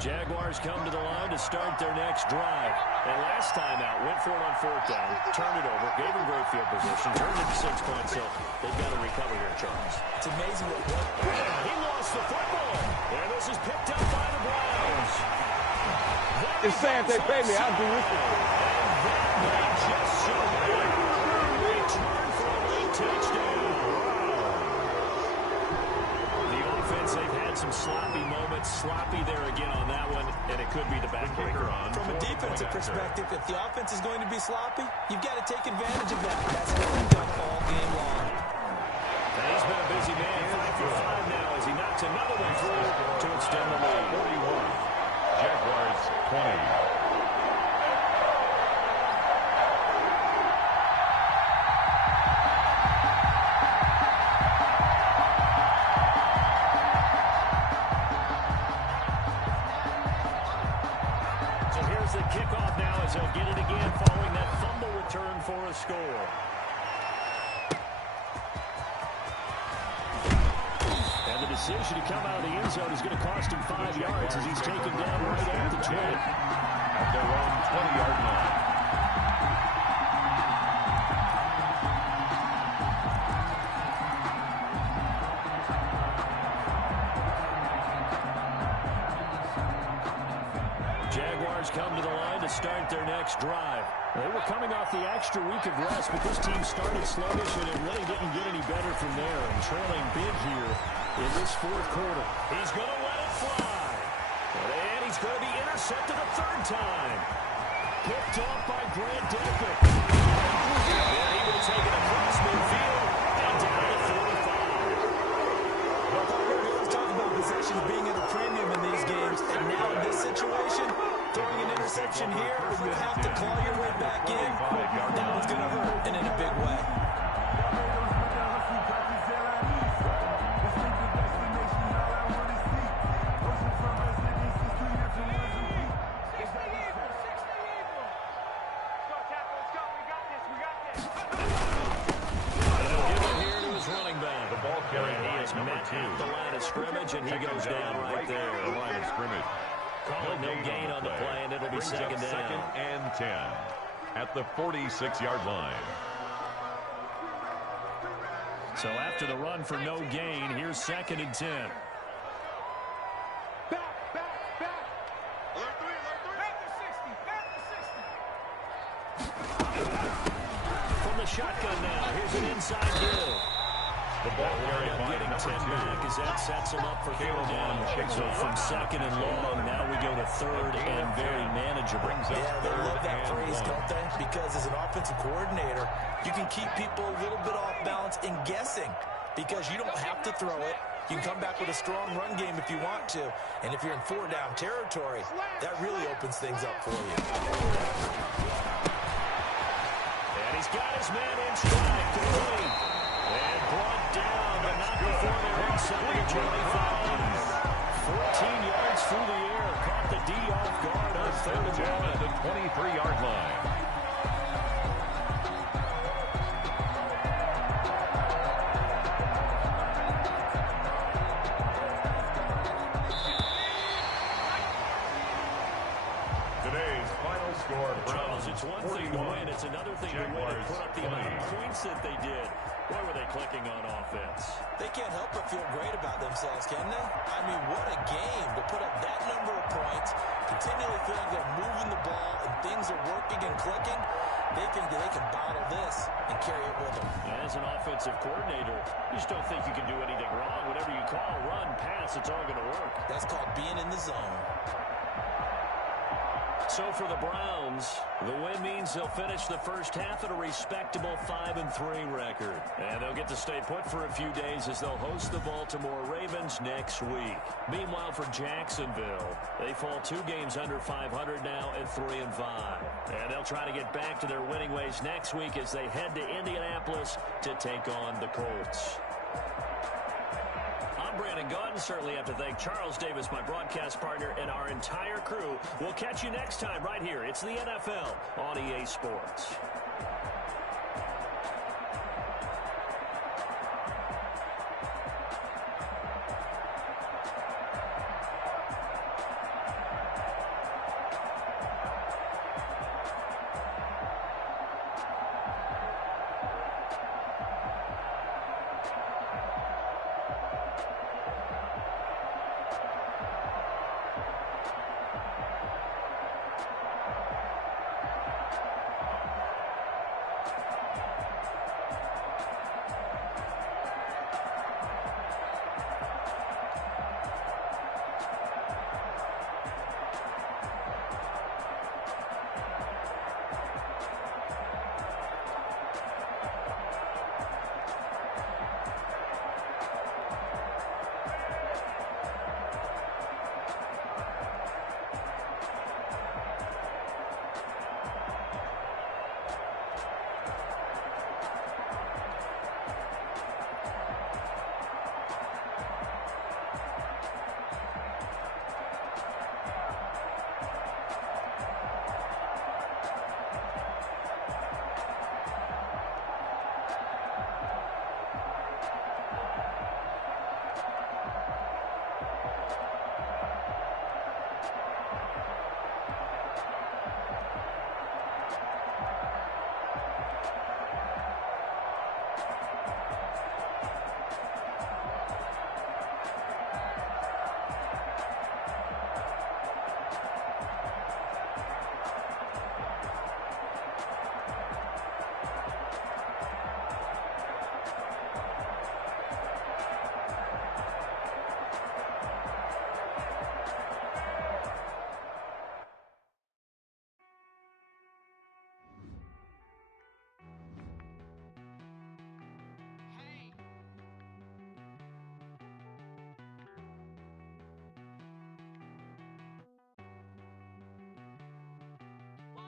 Jaguars come to the line to start their next drive. And last time out, went for it on 4th down, turned it over, gave him great field position, turned it to 6 points, so they've got to recover here, Charles. It's amazing what he lost the football. And this is picked up by the Browns. It's saying they pay me, I'll do this. And that may just so return for a late touchdown. The offense, they've had some sloppy moments. Sloppy there again on that one, and it could be the backbreaker on. From a defensive perspective, if the offense is going to be sloppy, you've got to take advantage of that. That's what we've done all game long. And he's been a busy man, 5 for 5 now as he knocks another one through to extend the lead. 41, Jaguars 20. The kickoff now as they'll get it again following that fumble return for a score. And the decision to come out of the end zone is going to cost him 5 yards as he's taken down right at the 20. At their own 20-yard line. Jaguars come to the line to start their next drive. They were coming off the extra week of rest, but this team started sluggish, and it really didn't get any better from there. And trailing big here in this fourth quarter. He's going to let it fly. And he's going to be intercepted a third time. Picked off by Grant Decker. And he will take it across midfield and down to 45. Well, everyone's talking about possessions being at a premium in these games, and now in this situation, throwing an interception here when you have to claw your way back in, that one's going to hurt, and in a big way. The line of scrimmage, and he goes down right there. The line of scrimmage. Calling no gain on the play, and it'll be second down. Second and 10 at the 46-yard line. So after the run for no gain, here's second and 10. Back. Alert 3. Back to 60. From the shotgun now, here's an inside give. The ball carried by getting 10 number 2. back as that sets him up for third down. So from second and long, now we go to third and very manageable. Yeah, they love that phrase, don't they? Because as an offensive coordinator, you can keep people a little bit off balance in guessing because you don't have to throw it. You can come back with a strong run game if you want to. And if you're in 4-down territory, that really opens things up for you. And he's got his man in stride to the lead. And brought down, but not before they're inside the 25. 14 yards through the air. Caught the D off guard on third and 10 at the 23-yard line. Today's final score, Browns, it's one thing to win. It's another thing to win and put up the amount of points that they did. Boy, were they clicking on offense. They can't help but feel great about themselves, can they? I mean, what a game to put up that number of points, continually feel like they're moving the ball and things are working and clicking. They think that they can bottle this and carry it with them. As an offensive coordinator, you just don't think you can do anything wrong. Whatever you call, run, pass, it's all going to work. That's called being in the zone. So for the Browns, the win means they'll finish the first half at a respectable 5-3 record. And they'll get to stay put for a few days as they'll host the Baltimore Ravens next week. Meanwhile, for Jacksonville, they fall 2 games under 500 now at 3-5. And they'll try to get back to their winning ways next week as they head to Indianapolis to take on the Colts. I'm Brandon Gaudin. Certainly have to thank Charles Davis, my broadcast partner, and our entire crew. We'll catch you next time right here. It's the NFL on EA Sports.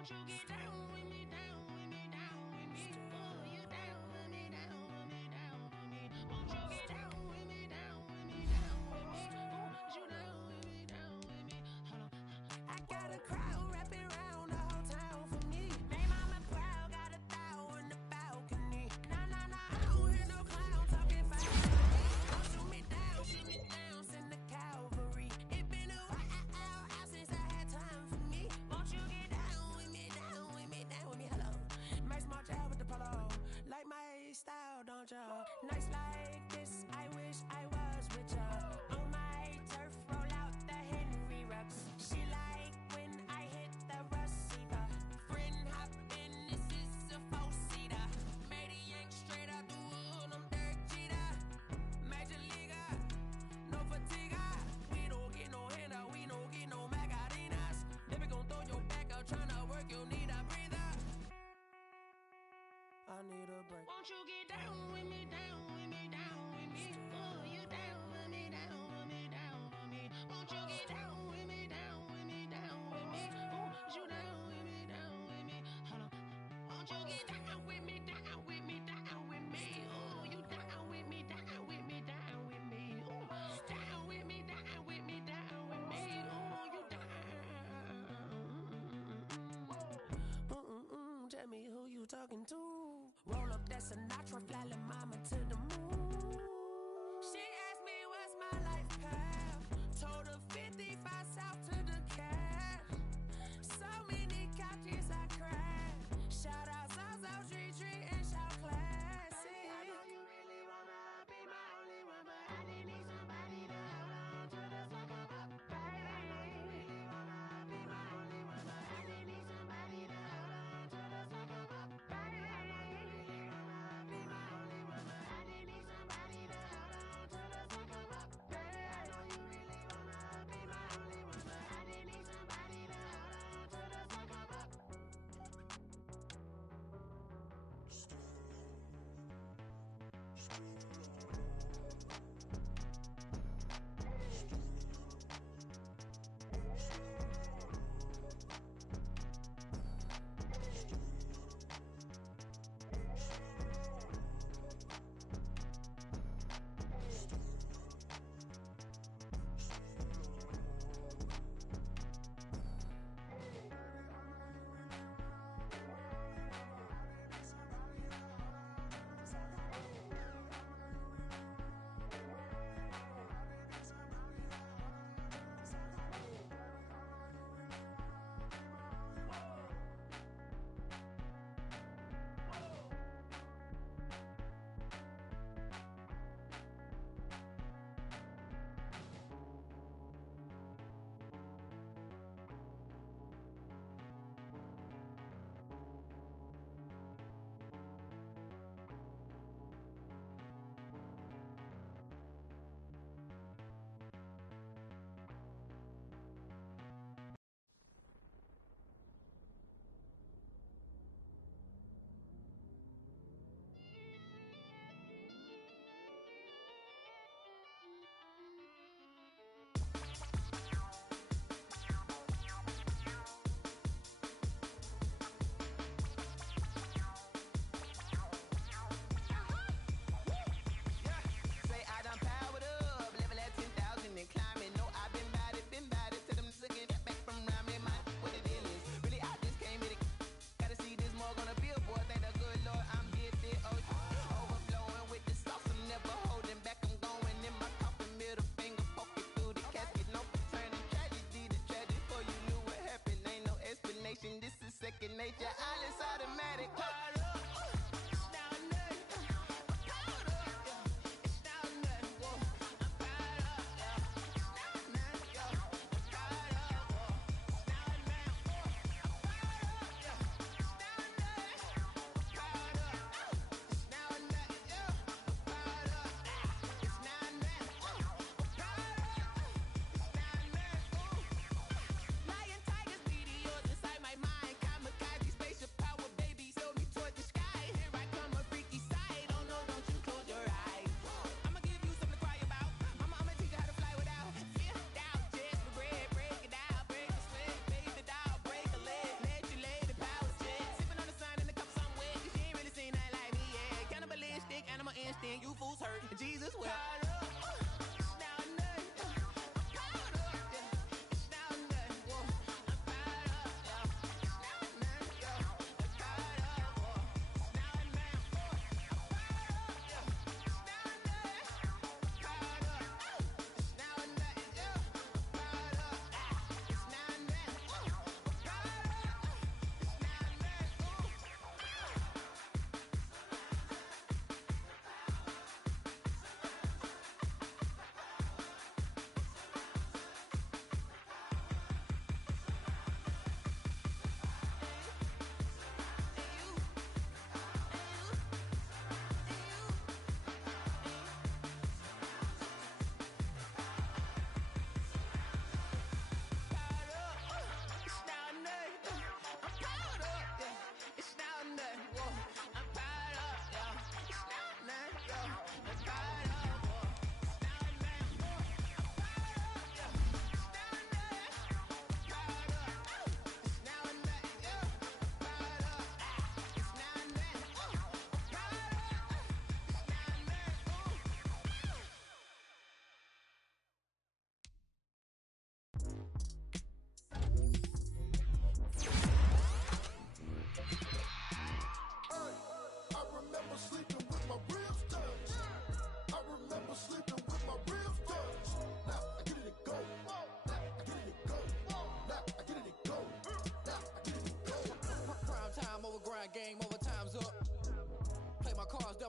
Won't you get down with me, down with me, down with me? Oh, you down with me, down with me, down with me. Won't you get down with me, down with me, down with me? Oh, you down with me, down with me? Hold on. I got a crowd wrapping around the whole town for me. They mama proud, got a thou in the balcony. Nah, nah, nah, I don't hear no clown talking fast. Don't shoot me down, send the cavalry. It been a while since I had time for me. Won't you get down with me, down with me, down with me? Hello. Make small job with the polo. Like my style, don't ya? Nights like this, I wish I was with ya. On my turf, roll out the Henry Rux. She like when I hit the receiver. Friend hop in, this is a four-seater. Made a yank straight out the wood, I'm Derek Jeter. Major leaguer, no fatigue. We don't get no handout, we don't get no Macarinas. They be gon' throw your back out, tryna work, you need a breather. I need a break. Won't you get down with me, down with me, down with me? Oh, you down with me, down with me, down with me? Won't you get down with me, down with me, down with me? Oh, you down with me, down with me? Hold on. Won't you get down with me, down with me, down with me? Oh, you down with me, down with me, down with me? Oh, down with me, down with me, down with me? Oh, you down. Tell me who you talking to. Roll up that Sinatra, fly la mama to the moon. She asked me what's my life path. Told her 55 south to the cat. So many couches I cried. Shout out Zazo, Tree, and shout classy. I know you really wanna be my only one, but I didn't need somebody to hold on to the sucker up, baby. I know you really wanna be my only one, but I didn't need somebody to hold on to the sucker up, baby. I know you really wanna be my only one, but I didn't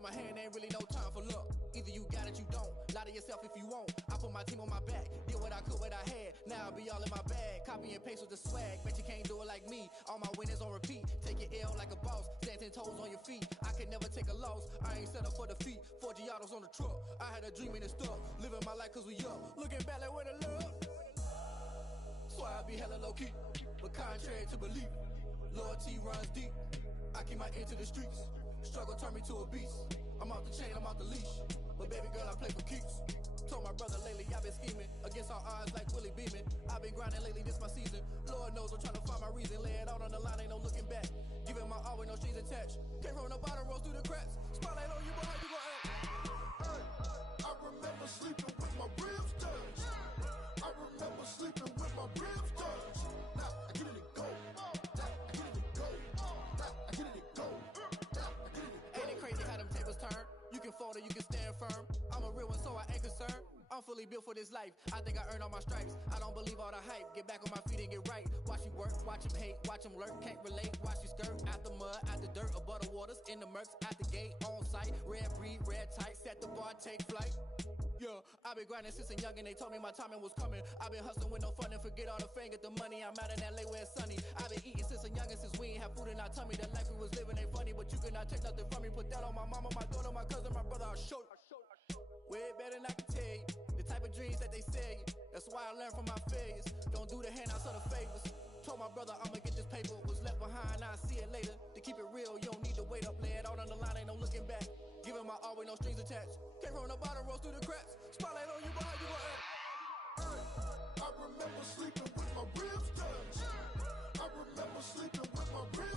my hand, ain't really no time for luck. Either you got it, you don't. Lie to yourself if you won't. I put my team on my back, did what I could, what I had. Now I'll be all in my bag. Copy and paste with the swag. Bet you can't do it like me. All my winners on repeat. Take your L like a boss. Stand 10 toes on your feet. I can never take a loss. I ain't set up for defeat. 4 Giottos on the truck. I had a dream and it stuck. Living my life cause we up. Looking back like where the love. So I be hella low key. But contrary to belief, loyalty runs deep. I keep my ear to the streets. Struggle turned me to a beast. I'm off the chain, I'm off the leash. But baby girl, I play for keeps. Told my brother lately, I've been scheming against all odds like Willie Beeman. I've been grinding lately, this my season. Lord knows I'm trying to find my reason. Lay it out on the line, ain't no looking back. Giving my all with no strings attached. Came from the bottom, rose through the cracks. Spotlight on you, but how you gon' act? Hey, I remember sleeping with my ribs touched. I remember sleeping with my ribs touched. Now I get it to go. Now I get it to go. Now I get it to go. Now I get it to go. Ain't it crazy how them tables turn? You can fold or you can stand firm. I'm a real one, so I ain't concerned. I'm fully built for this life. I think I earned all my stripes. I don't believe all the hype. Get back on my feet and get right. Watch you work, watch him hate, watch him lurk. Can't relate, watch you skirt. Out the mud, out the dirt, above the waters, in the murks, out the gate, on site. Red breed, red tight, set the bar, take flight. Yeah, I been grinding since a youngin', they told me my timing was coming. I been hustling with no fun and forget all the fame, get the money. I'm out in LA where it's sunny. I been eating since a youngin', since we ain't have food in our tummy. The life we was living ain't funny, but you cannot take nothing from me. Put that on my mama, my daughter, my cousin, my brother, I'll show you. Way better than I can tell you. The type of dreams that they sell you. That's why I learned from my failures. Don't do the handouts or the favors. Told my brother I'ma get this paper. Was left behind, I'll see it later. To keep it real, you don't need to wait up. Lay it out on the line, ain't no looking back. Giving my all with no strings attached. Came from the bottom, rose through the cracks. Spotlight on you, but how you gon' act? Hey, I remember sleeping with my ribs touched. I remember sleeping with my ribs